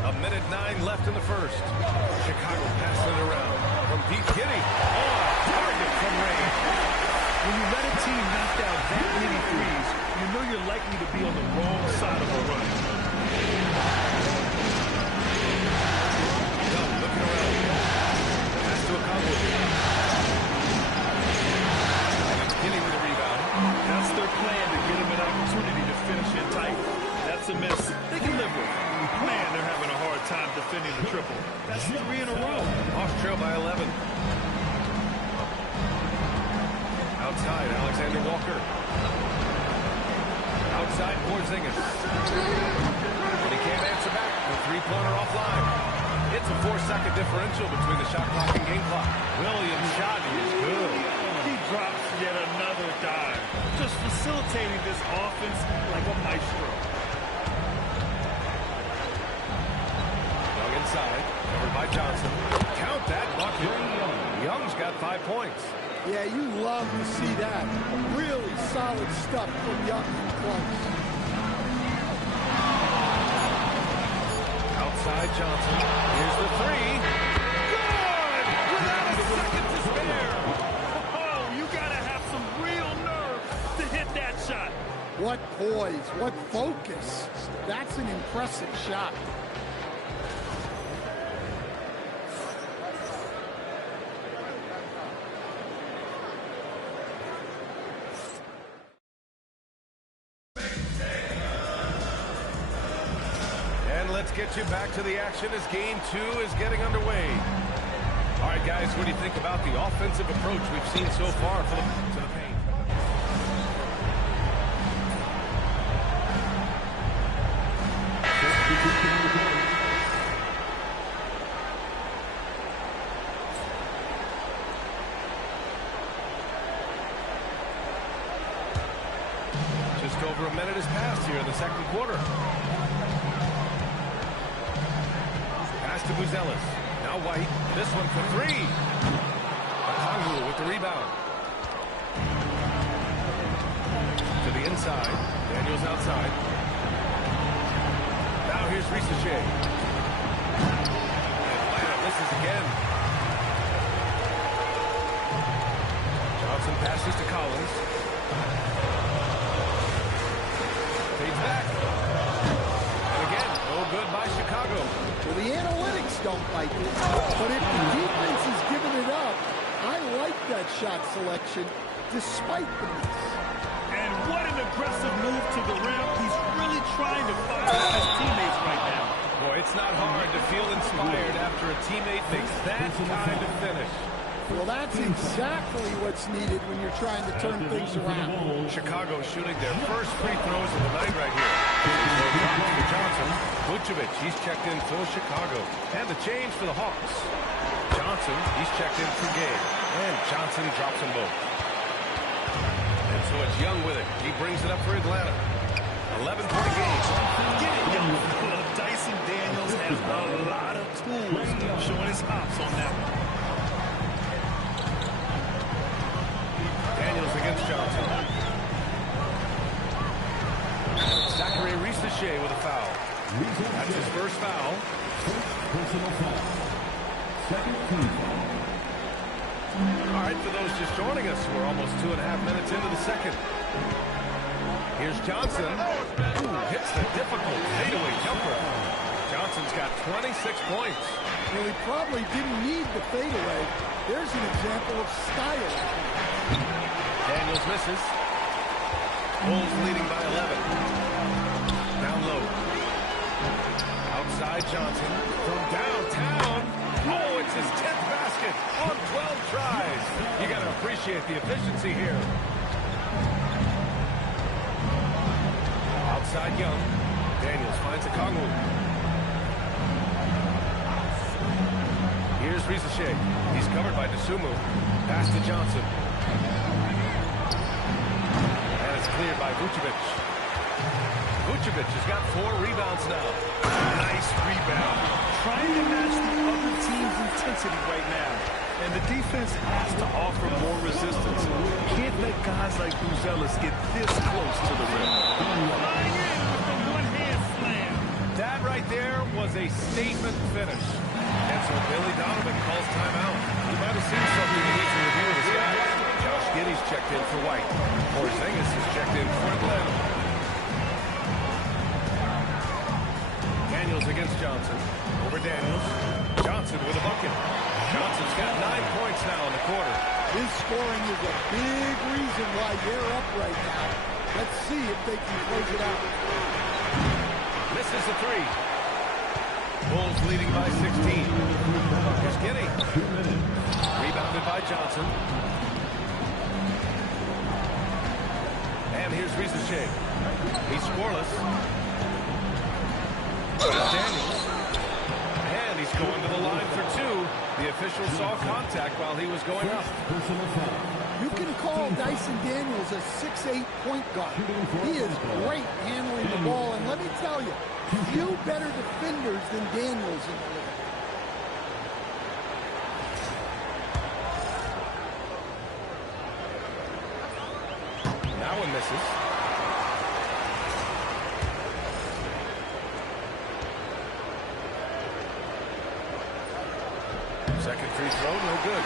A minute 9 left in the first. Chicago passing it around. From Pete Giddey. Oh, target from range. When you let a team knock down that many threes, you know you're likely to be on the wrong side of a run. Young looking around. Pass to Okongwu. Giddey with a rebound. That's their plan, to get him an opportunity to finish it tight. That's a miss they can live with. Man, they're having a hard time defending the triple. That's 3 in a row. Off trail by 11. Outside, Alexander Walker. Outside, Porzingis. And he can't answer back. The three-pointer offline. It's a 4-second differential between the shot clock and game clock. Williams' shot is good. He drops yet another dive. Just facilitating this offense like a maestro. Young inside. Covered by Johnson. Count that bucket. Young's got 5 points. Yeah, you love to see that. Really solid stuff from Young and Close. Outside Johnson. Here's the three. Good! Without a second to spare. Oh, you gotta have some real nerve to hit that shot. What poise, what focus. That's an impressive shot. Let's get you back to the action as game 2 is getting underway. All right, guys, what do you think about the offensive approach we've seen so far to the paint? Just over a minute has passed here in the second quarter. To Buzelis. Now White. This one for 3. Okongwu with the rebound. To the inside. Daniels outside. Now here's Risacher. Atlanta misses again. Johnson passes to Collins. Fades back. And again, no good by Chicago. Well, the analytics don't like it, but if the defense is giving it up, I like that shot selection, despite the miss. And what an aggressive move to the rim. He's really trying to fire his teammates right It's not hard to feel inspired after a teammate makes that kind of finish. Well, that's exactly what's needed when you're trying to turn things around. Chicago shooting their first free throws of the night right here. For Johnson. Vucevic, he's checked in for Chicago. And the change for the Hawks. Johnson, he's checked in for Gabe. And Johnson drops them both. And so it's Young with it. He brings it up for Atlanta. 11-point game. Dyson Daniels has a lot of tools showing his hops on that one. Daniels against Johnson. Zachary Risacher with a foul. That's his first foul. Personal foul. Second team foul. All right, for those just joining us, we're almost 2.5 minutes into the second. Here's Johnson. Ooh, hits the difficult fadeaway jumper. Johnson's got 26 points. Well, he probably didn't need the fadeaway. There's an example of style. Daniels misses. Bulls leading by 11. Down low. Outside Johnson. From downtown. Oh, it's his 10th basket on 12 tries. You got to appreciate the efficiency here. Outside Young. Daniels finds a Kongwu. Here's Risacher. He's covered by Dosunmu. Pass to Johnson. And it's cleared by Vucevic. Vucevic has got 4 rebounds now. Nice rebound. Trying to match the other team's intensity right now. And the defense has to offer more resistance. Can't let guys like Buzelis get this close to the rim. Flying in with the one-hand slam. That right there was a statement finish. And so Billy Donovan calls timeout. You might have seen something you need to review with his guys. Josh Giddey's checked in for White. Porzingis is checked in for Atlanta. Daniels against Johnson. Over Daniels. Johnson with a bucket. Johnson's got 9 points now in the quarter. His scoring is a big reason why they're up right now. Let's see if they can close it out. Misses the 3. Bulls leading by 16. Here's Giddey. Rebounded by Johnson. And here's Risacher. He's scoreless. Daniels. And he's going to the line for 2. The official saw contact while he was going up. You can call Dyson Daniels a 6'8" point guard. He is great handling the ball, and let me tell you, few better defenders than Daniels in the league. Now one misses. Second free throw, no good.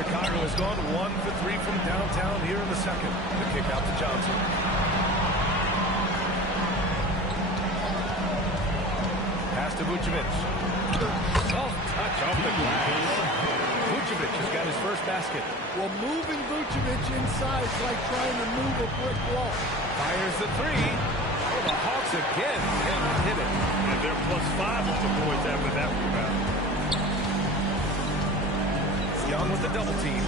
Chicago has gone 1 for 3 from downtown here in the second. The kick out to Johnson. Pass to Vucevic. Soft touch off the glass. Vucevic has got his first basket. Well, moving Vucevic inside is like trying to move a brick wall. Fires the 3. Oh, the Hawks again can't hit it. And they're +5 on the boards after that rebound. Young with the double team.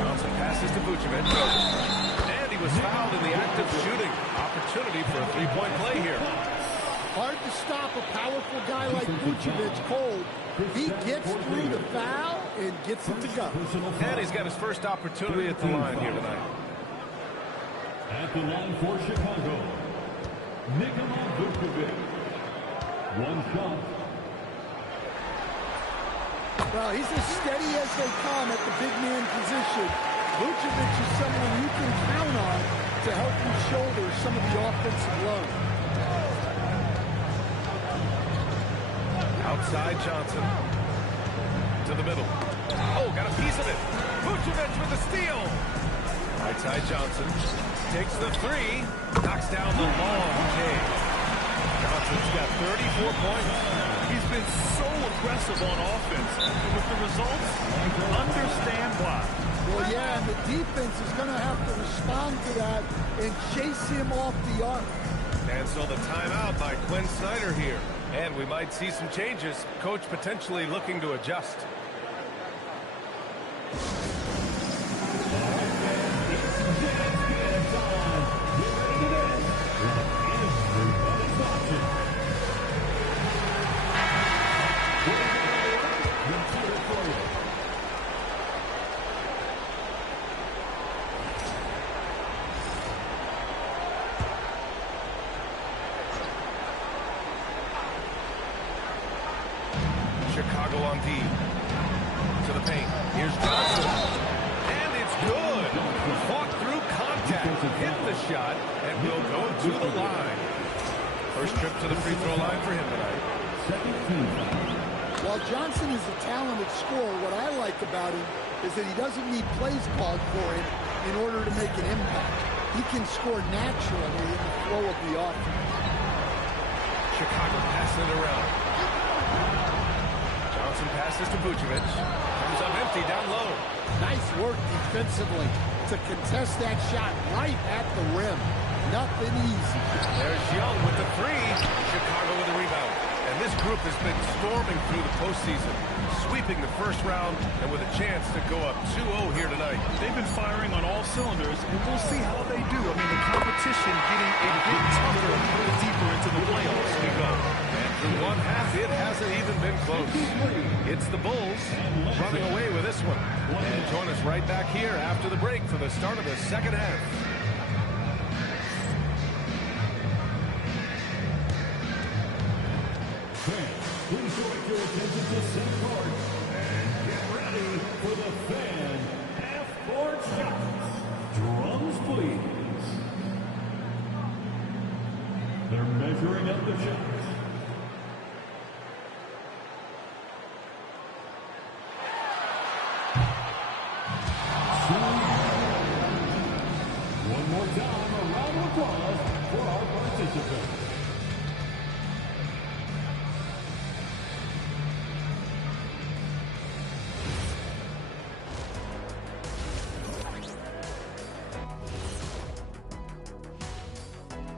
Johnson passes to Vucevic. And he was fouled in the act of shooting. Opportunity for a 3-point play here. Hard to stop a powerful guy like Vucevic cold. He gets through the foul and gets it to go. And he's got his first opportunity at the line here tonight. At the line for Chicago, Nikola Vucevic. 1 shot. Well, he's as steady as they come at the big man position. Vucevic is someone you can count on to help you shoulder some of the offensive load. Outside Johnson. To the middle. Oh, got a piece of it. Vucevic with the steal. Right side Johnson. Takes the 3. Knocks down the long K. Johnson's got 34 points. He's been so aggressive on offense. And with the results, you can understand why. Well, yeah, and the defense is going to have to respond to that and chase him off the arc. And so the timeout by Quinn Snyder here. And we might see some changes. Coach potentially looking to adjust. Chicago on D. To the paint. Here's Johnson. And it's good. Fought through contact. Hit the shot. And will go to the line. First trip to the free throw line for him tonight. While Johnson is a talented scorer, what I like about him is that he doesn't need plays called for him in order to make an impact. He can score naturally in the flow of the offense. Chicago passing it around. Johnson passes to Vucevic. Comes up empty down low. Nice work defensively to contest that shot right at the rim. Nothing easy. There's Young with the three. Chicago with the rebound. And this group has been storming through the postseason, sweeping the first round and with a chance to go up 2-0 here tonight. They've been firing on all cylinders, and we'll see how they do. I mean, the competition getting a bit tougher the deeper into the playoffs we go. And through one half, it hasn't even been close. It's the Bulls running away with this one. And join us right back here after the break for the start of the second half. Please direct your attention to center court and get ready for the fan half-court shots. Drums, please. They're measuring up the shots. One more time, a round of applause for our participants.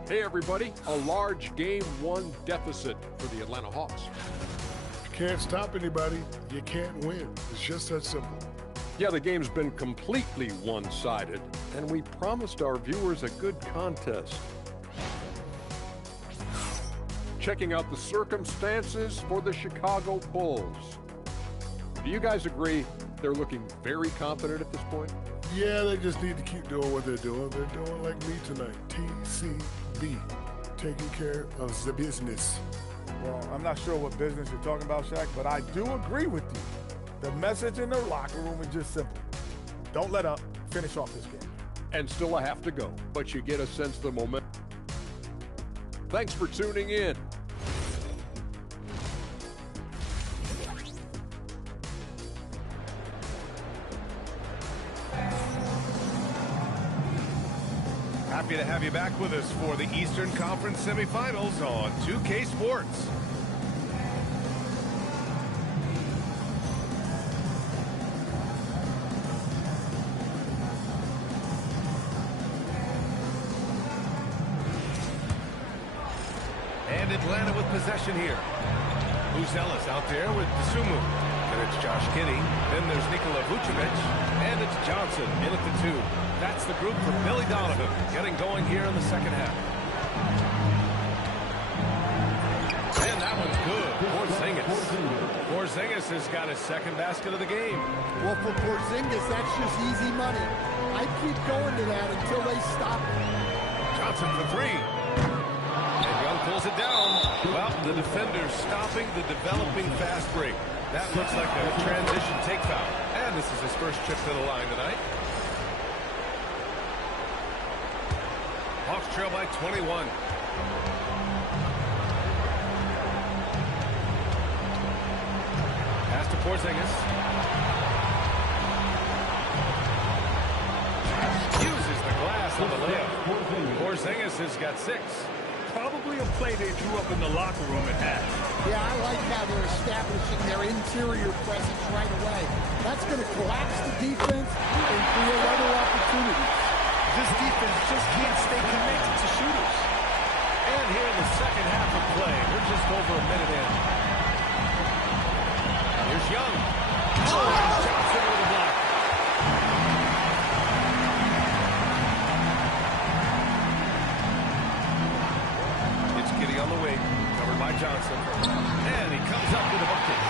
Hey everybody, a large Game 1 deficit for the Atlanta Hawks. You can't stop anybody, you can't win. It's just that simple. Yeah, the game's been completely one-sided, and we promised our viewers a good contest. Checking out the circumstances for the Chicago Bulls. Do you guys agree they're looking very confident at this point? Yeah, they just need to keep doing what they're doing. They're doing like me tonight. TCB, taking care of the business. Well, I'm not sure what business you're talking about, Shaq, but I do agree with you. The message in the locker room is just simple. Don't let up. Finish off this game. And still a half to go, but you get a sense of the momentum. Thanks for tuning in. Happy to have you back with us for the Eastern Conference semifinals on 2K Sports. And Atlanta with possession here. Buzelis out there with Dosunmu. And it's Josh Giddey. Then there's Nikola Vucevic. And it's Johnson in at the 2. That's the group for Billy Donovan getting going here in the second half. And that one's good. Porzingis has got his second basket of the game. Well, for Porzingis, that's just easy money. I keep going to that until they stop it. Johnson for three. And Young pulls it down. Well, the defender's stopping the developing fast break. That looks like a transition take foul. And this is his first trip to the line tonight. Hawks trail by 21. Pass to Porzingis. Uses the glass on the layup. Porzingis has got 6. Probably a play they drew up in the locker room at half. Yeah, I like how they're establishing their interior presence right away. That's going to collapse the defense and create other opportunities. This defense just can't stay connected to shooters. And started here in the second half of play. We're just over a minute in. Here's Young. Johnson with a block. It's Giddey on the wing, covered by Johnson. And he comes up with a bucket.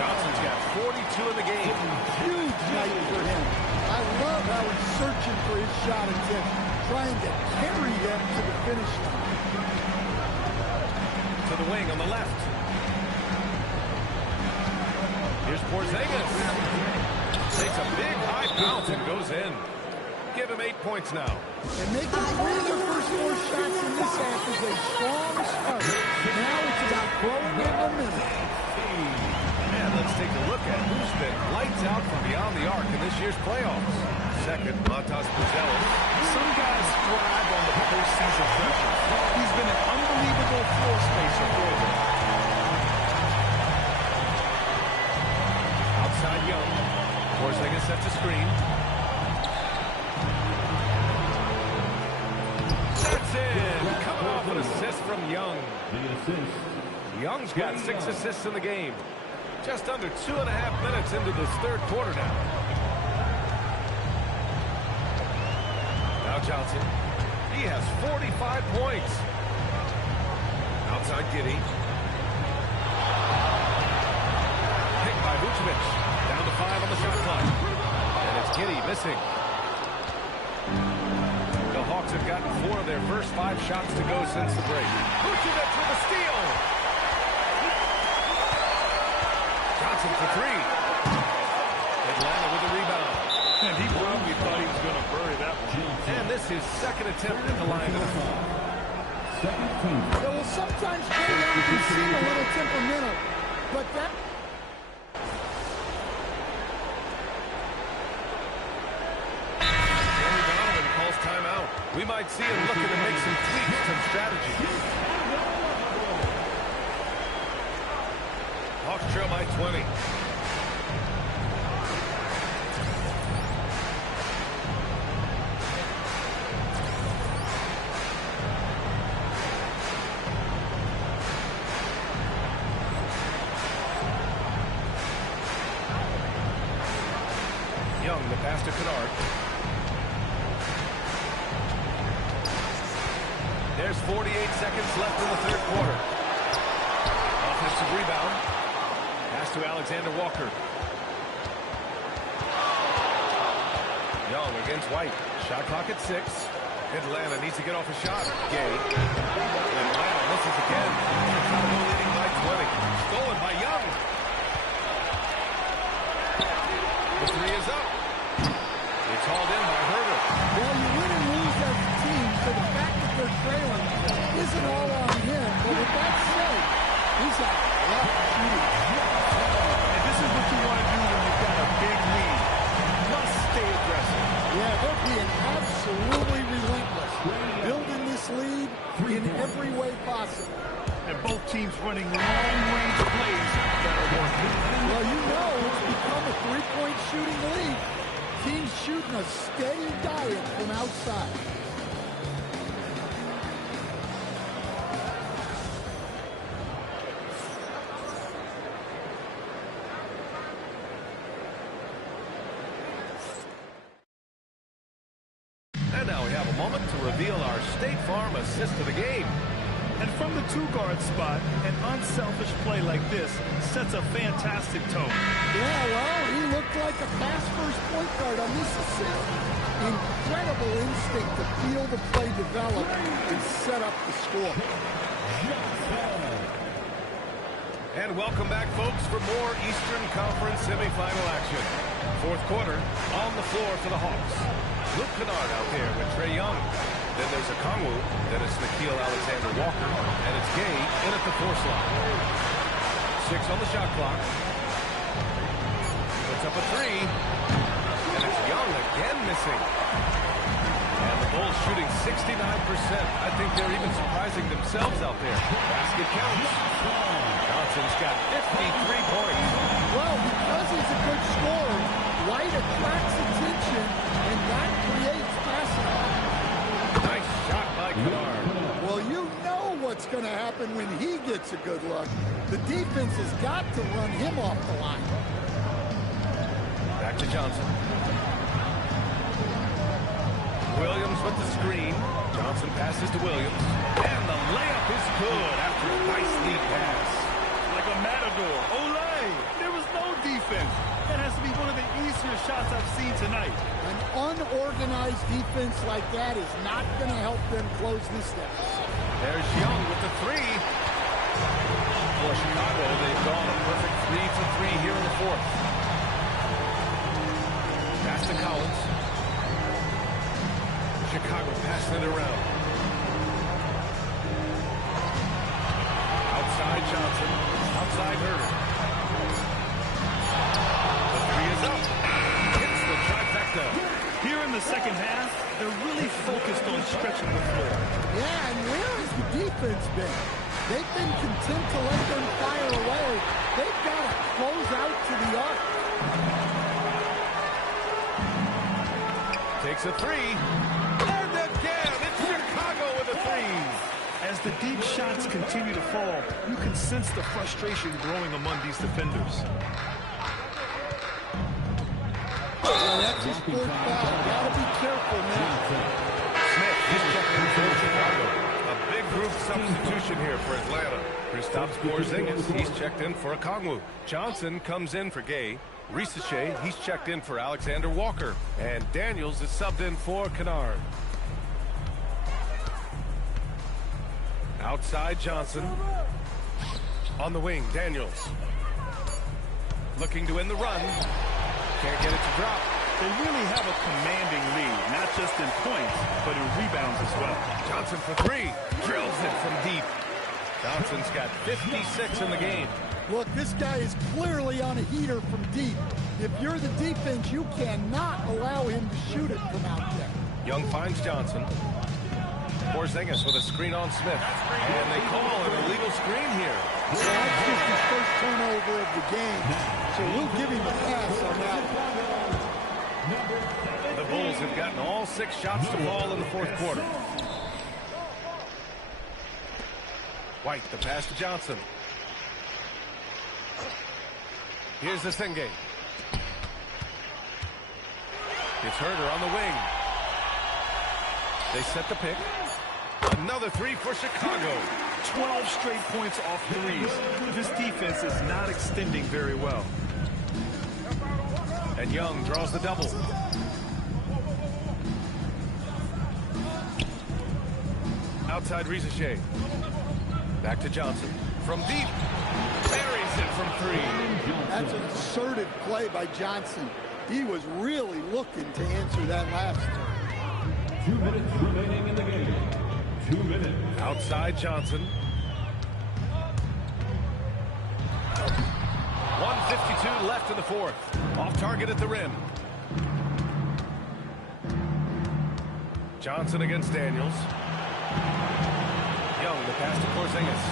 Johnson's got 42 in the game. Huge night for him. I love how he's searching for his shot attempt, trying to carry them to the finish line. To the wing on the left. Here's Porzingis. Takes a big high bounce and goes in. Give him 8 points now. And making 3 of their first 4 shots in this half is a strong start. Now it's about growing their momentum. And let's take a look at who's been lights out from beyond the arc in this year's playoffs. Second, Matas Buzelis. Some guys thrive on the postseason pressure. He's been an unbelievable floor spacer for them. Outside Young. Porzingis sets a screen. That's in. Coming off an assist from Young. Young's got 6 assists in the game. Just under 2.5 minutes into this third quarter now. Now Johnson. He has 45 points. Outside Giddey. Picked by Vucevic. Down to 5 on the shot clock. And it's Giddey missing. The Hawks have gotten 4 of their first 5 shots to go since the break. Vucevic with a steal. Johnson for 3. Atlanta with a rebound. And he probably thought he was going to bury that one. And this is second attempt at the line. Well, sometimes Trae can seem a little temperamental, but that... Henry Donovan calls timeout. We might see him looking to make some tweaks to strategy. Hawks trail by 20. Young, the pass to Kennard. There's 48 seconds left in the third quarter. Offensive rebound. Pass to Alexander Walker. Young against White. Shot clock at 6. Atlanta needs to get off a shot. Gay. Atlanta misses again. Chicago leading by 20. Stolen by Young. The 3 is up. It's hauled in by Herter. Well, you win and lose as a team, so the fact that they're trailing isn't all on him. But with that said, he's got a lot of shooting. And this is what you want to do when you've got a big lead. You must stay aggressive. Yeah, they're being absolutely relentless. Building this lead in every way possible. And both teams running long-range plays that are working. Well, you know it's become a 3-point shooting lead. Teams shooting a steady diet from outside. And now we have a moment to reveal our State Farm assist of the game. And from the 2-guard spot, an unselfish play like this sets a fantastic tone. Yeah, well, he looked like a pass-first point guard on this assist. Incredible instinct to feel the play develop and set up the score. And welcome back, folks, for more Eastern Conference semifinal action. Fourth quarter, on the floor for the Hawks. Luke Kennard out there with Trae Young. Then there's Okongwu, then it's Nickeil Alexander-Walker, and it's Gay in at the 4 slot. 6 on the shot clock. Puts up a 3. And it's Young again missing. And the Bulls shooting 69%. I think they're even surprising themselves out there. Basket counts. Johnson's got 53 points. Well, because he's a good scorer, White attracts attention, and that creates passing. Nice shot by Kennard. Well, you know what what's going to happen when he gets a good look. The defense has got to run him off the line. Back to Johnson. Williams with the screen. Johnson passes to Williams. And the layup is good after a nice lead pass. Like a matador. Olay! There was no defense. That has to be one of the easier shots I've seen tonight. An unorganized defense like that is not going to help them close this down. There's Young with the three. For Chicago, they've gone a perfect 3 for 3 here in the fourth. Pass to Collins. Chicago passing it around. Outside Johnson. Outside Herter. The three is up. Hits the trifecta. Here in the second half, they're really focused on stretching the floor. Yeah, and where has the defense been? They've been content to let them fire away. They've got to close out to the arc. Takes a three. And again, it's Chicago with a three. As the deep shots continue to fall, you can sense the frustration growing among these defenders. Well, that's his fourth foul. Got to be careful now. Smith is checking for Chicago. A big group substitution here for Atlanta. Kristaps Porzingis, he's checked in for Okongwu. Johnson comes in for Gay. Risache, he's checked in for Alexander Walker. And Daniels is subbed in for Kennard. Outside Johnson. On the wing, Daniels. Looking to win the run. Can't get it to drop. They really have a commanding lead, not just in points, but in rebounds as well. Johnson for three. Drills it from deep. Johnson's got 56 in the game. Look, this guy is clearly on a heater from deep. If you're the defense, you cannot allow him to shoot it from out there. Young finds Johnson. Porzingis with a screen on Smith. And they call an illegal screen here. So that's just his first turnover of the game. So we'll give him a pass on that. The Bulls have gotten all 6 shots to fall in the fourth quarter. White, the pass to Johnson. Here's the Senge. It's Herter on the wing. They set the pick. Another three for Chicago. 12 straight points off threes. This defense is not extending very well. And Young draws the double. Outside Risache. Back to Johnson. From deep. Buries it from three. That's an assertive play by Johnson. He was really looking to answer that last turn. 2 minutes remaining in the game. 2 minutes. Outside Johnson. 1:52 left in the fourth. Off target at the rim. Johnson against Daniels. Young, the pass to Porzingis.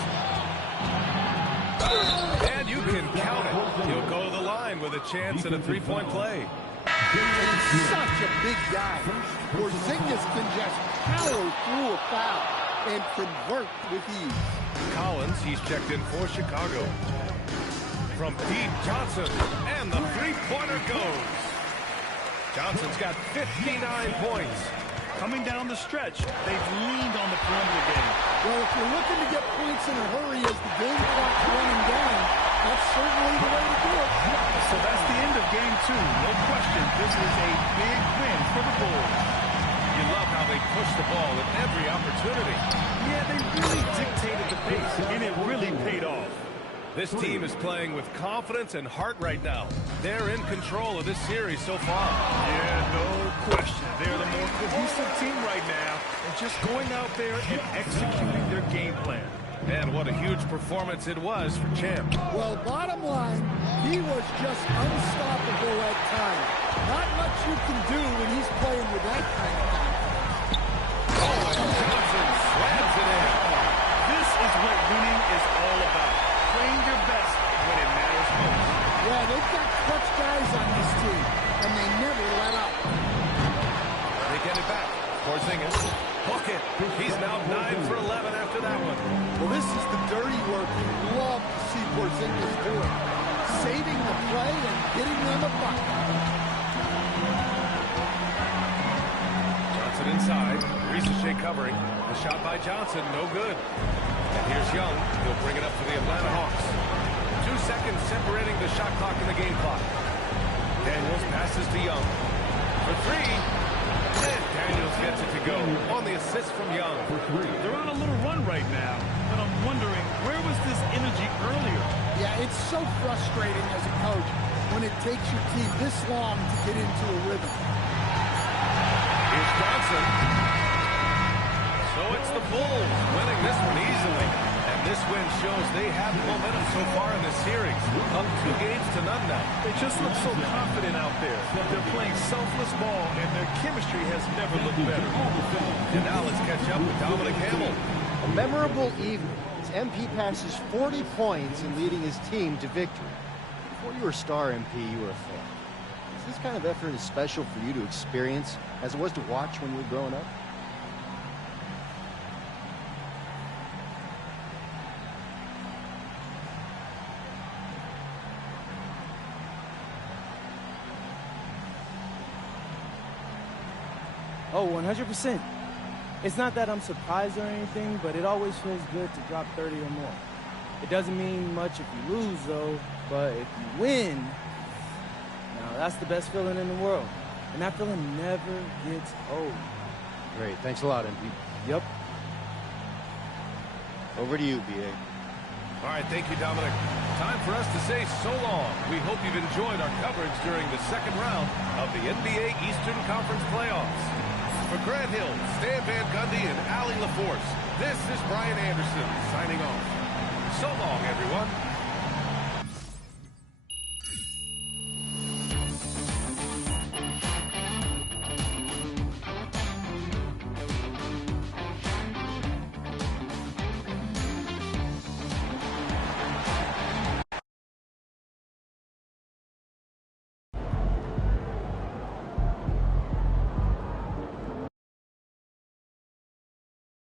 And you can count it. He'll go to the line with a chance at a three-point play. He's such a big guy. Porzingis can just power through a foul and convert with ease. Collins, he's checked in for Chicago. From deep, Johnson, and the three-pointer goes. Johnson's got 59 points. Coming down the stretch, they've leaned on the perimeter game. Well, if you're looking to get points in a hurry as the game clock's running down, that's certainly the way to do it. So that's the end of game 2. No question, this is a big win for the Bulls. You love how they push the ball at every opportunity. Yeah, they really dictated the pace, and it really paid off. This team is playing with confidence and heart right now. They're in control of this series so far. Yeah, no question. They're the more cohesive team right now, and just going out there and executing their game plan. And what a huge performance it was for Champ. Well, bottom line, he was just unstoppable at times. Not much you can do when he's playing with that kind of confidence. Oh, and Johnson slams it in. This is what winning is all about. Playing your best when it matters most. Yeah, they've got clutch guys on this team, and they never let up. They get it back. Porzingis. Hook it. He's now 9 for 11 after that one. Well, this is the dirty work you love to see Porzingis doing. Saving the play and getting them a bucket. Johnson inside. Risacher covering. The shot by Johnson, no good. And here's Young. He'll bring it up for the Atlanta Hawks. 2 seconds separating the shot clock and the game clock. Daniels passes to Young. For three. And Daniels gets it to go on the assist from Young. They're on a little run right now, and I'm wondering, where was this energy earlier? Yeah, it's so frustrating as a coach when it takes your team this long to get into a rhythm. Here's Johnson. So it's the Bulls winning this one easily. And this win shows they have momentum so far in this series. Up 2 games to none now. They just look so confident out there. They're playing selfless ball, and their chemistry has never looked better. And now let's catch up with Dominic Hamill. A memorable evening as MP passes 40 points in leading his team to victory. Before you were a star, MP, you were a fan. Is this kind of effort as special for you to experience as it was to watch when you were growing up? Oh, 100%. It's not that I'm surprised or anything, but it always feels good to drop 30 or more. It doesn't mean much if you lose, though, but if you win, now that's the best feeling in the world. And that feeling never gets old. Great. Thanks a lot, MP. Yep. Over to you, B.A. All right, thank you, Dominic. Time for us to say so long. We hope you've enjoyed our coverage during the second round of the NBA Eastern Conference Playoffs. For Grant Hill, Stan Van Gundy, and Allie LaForce, this is Brian Anderson signing off. So long, everyone.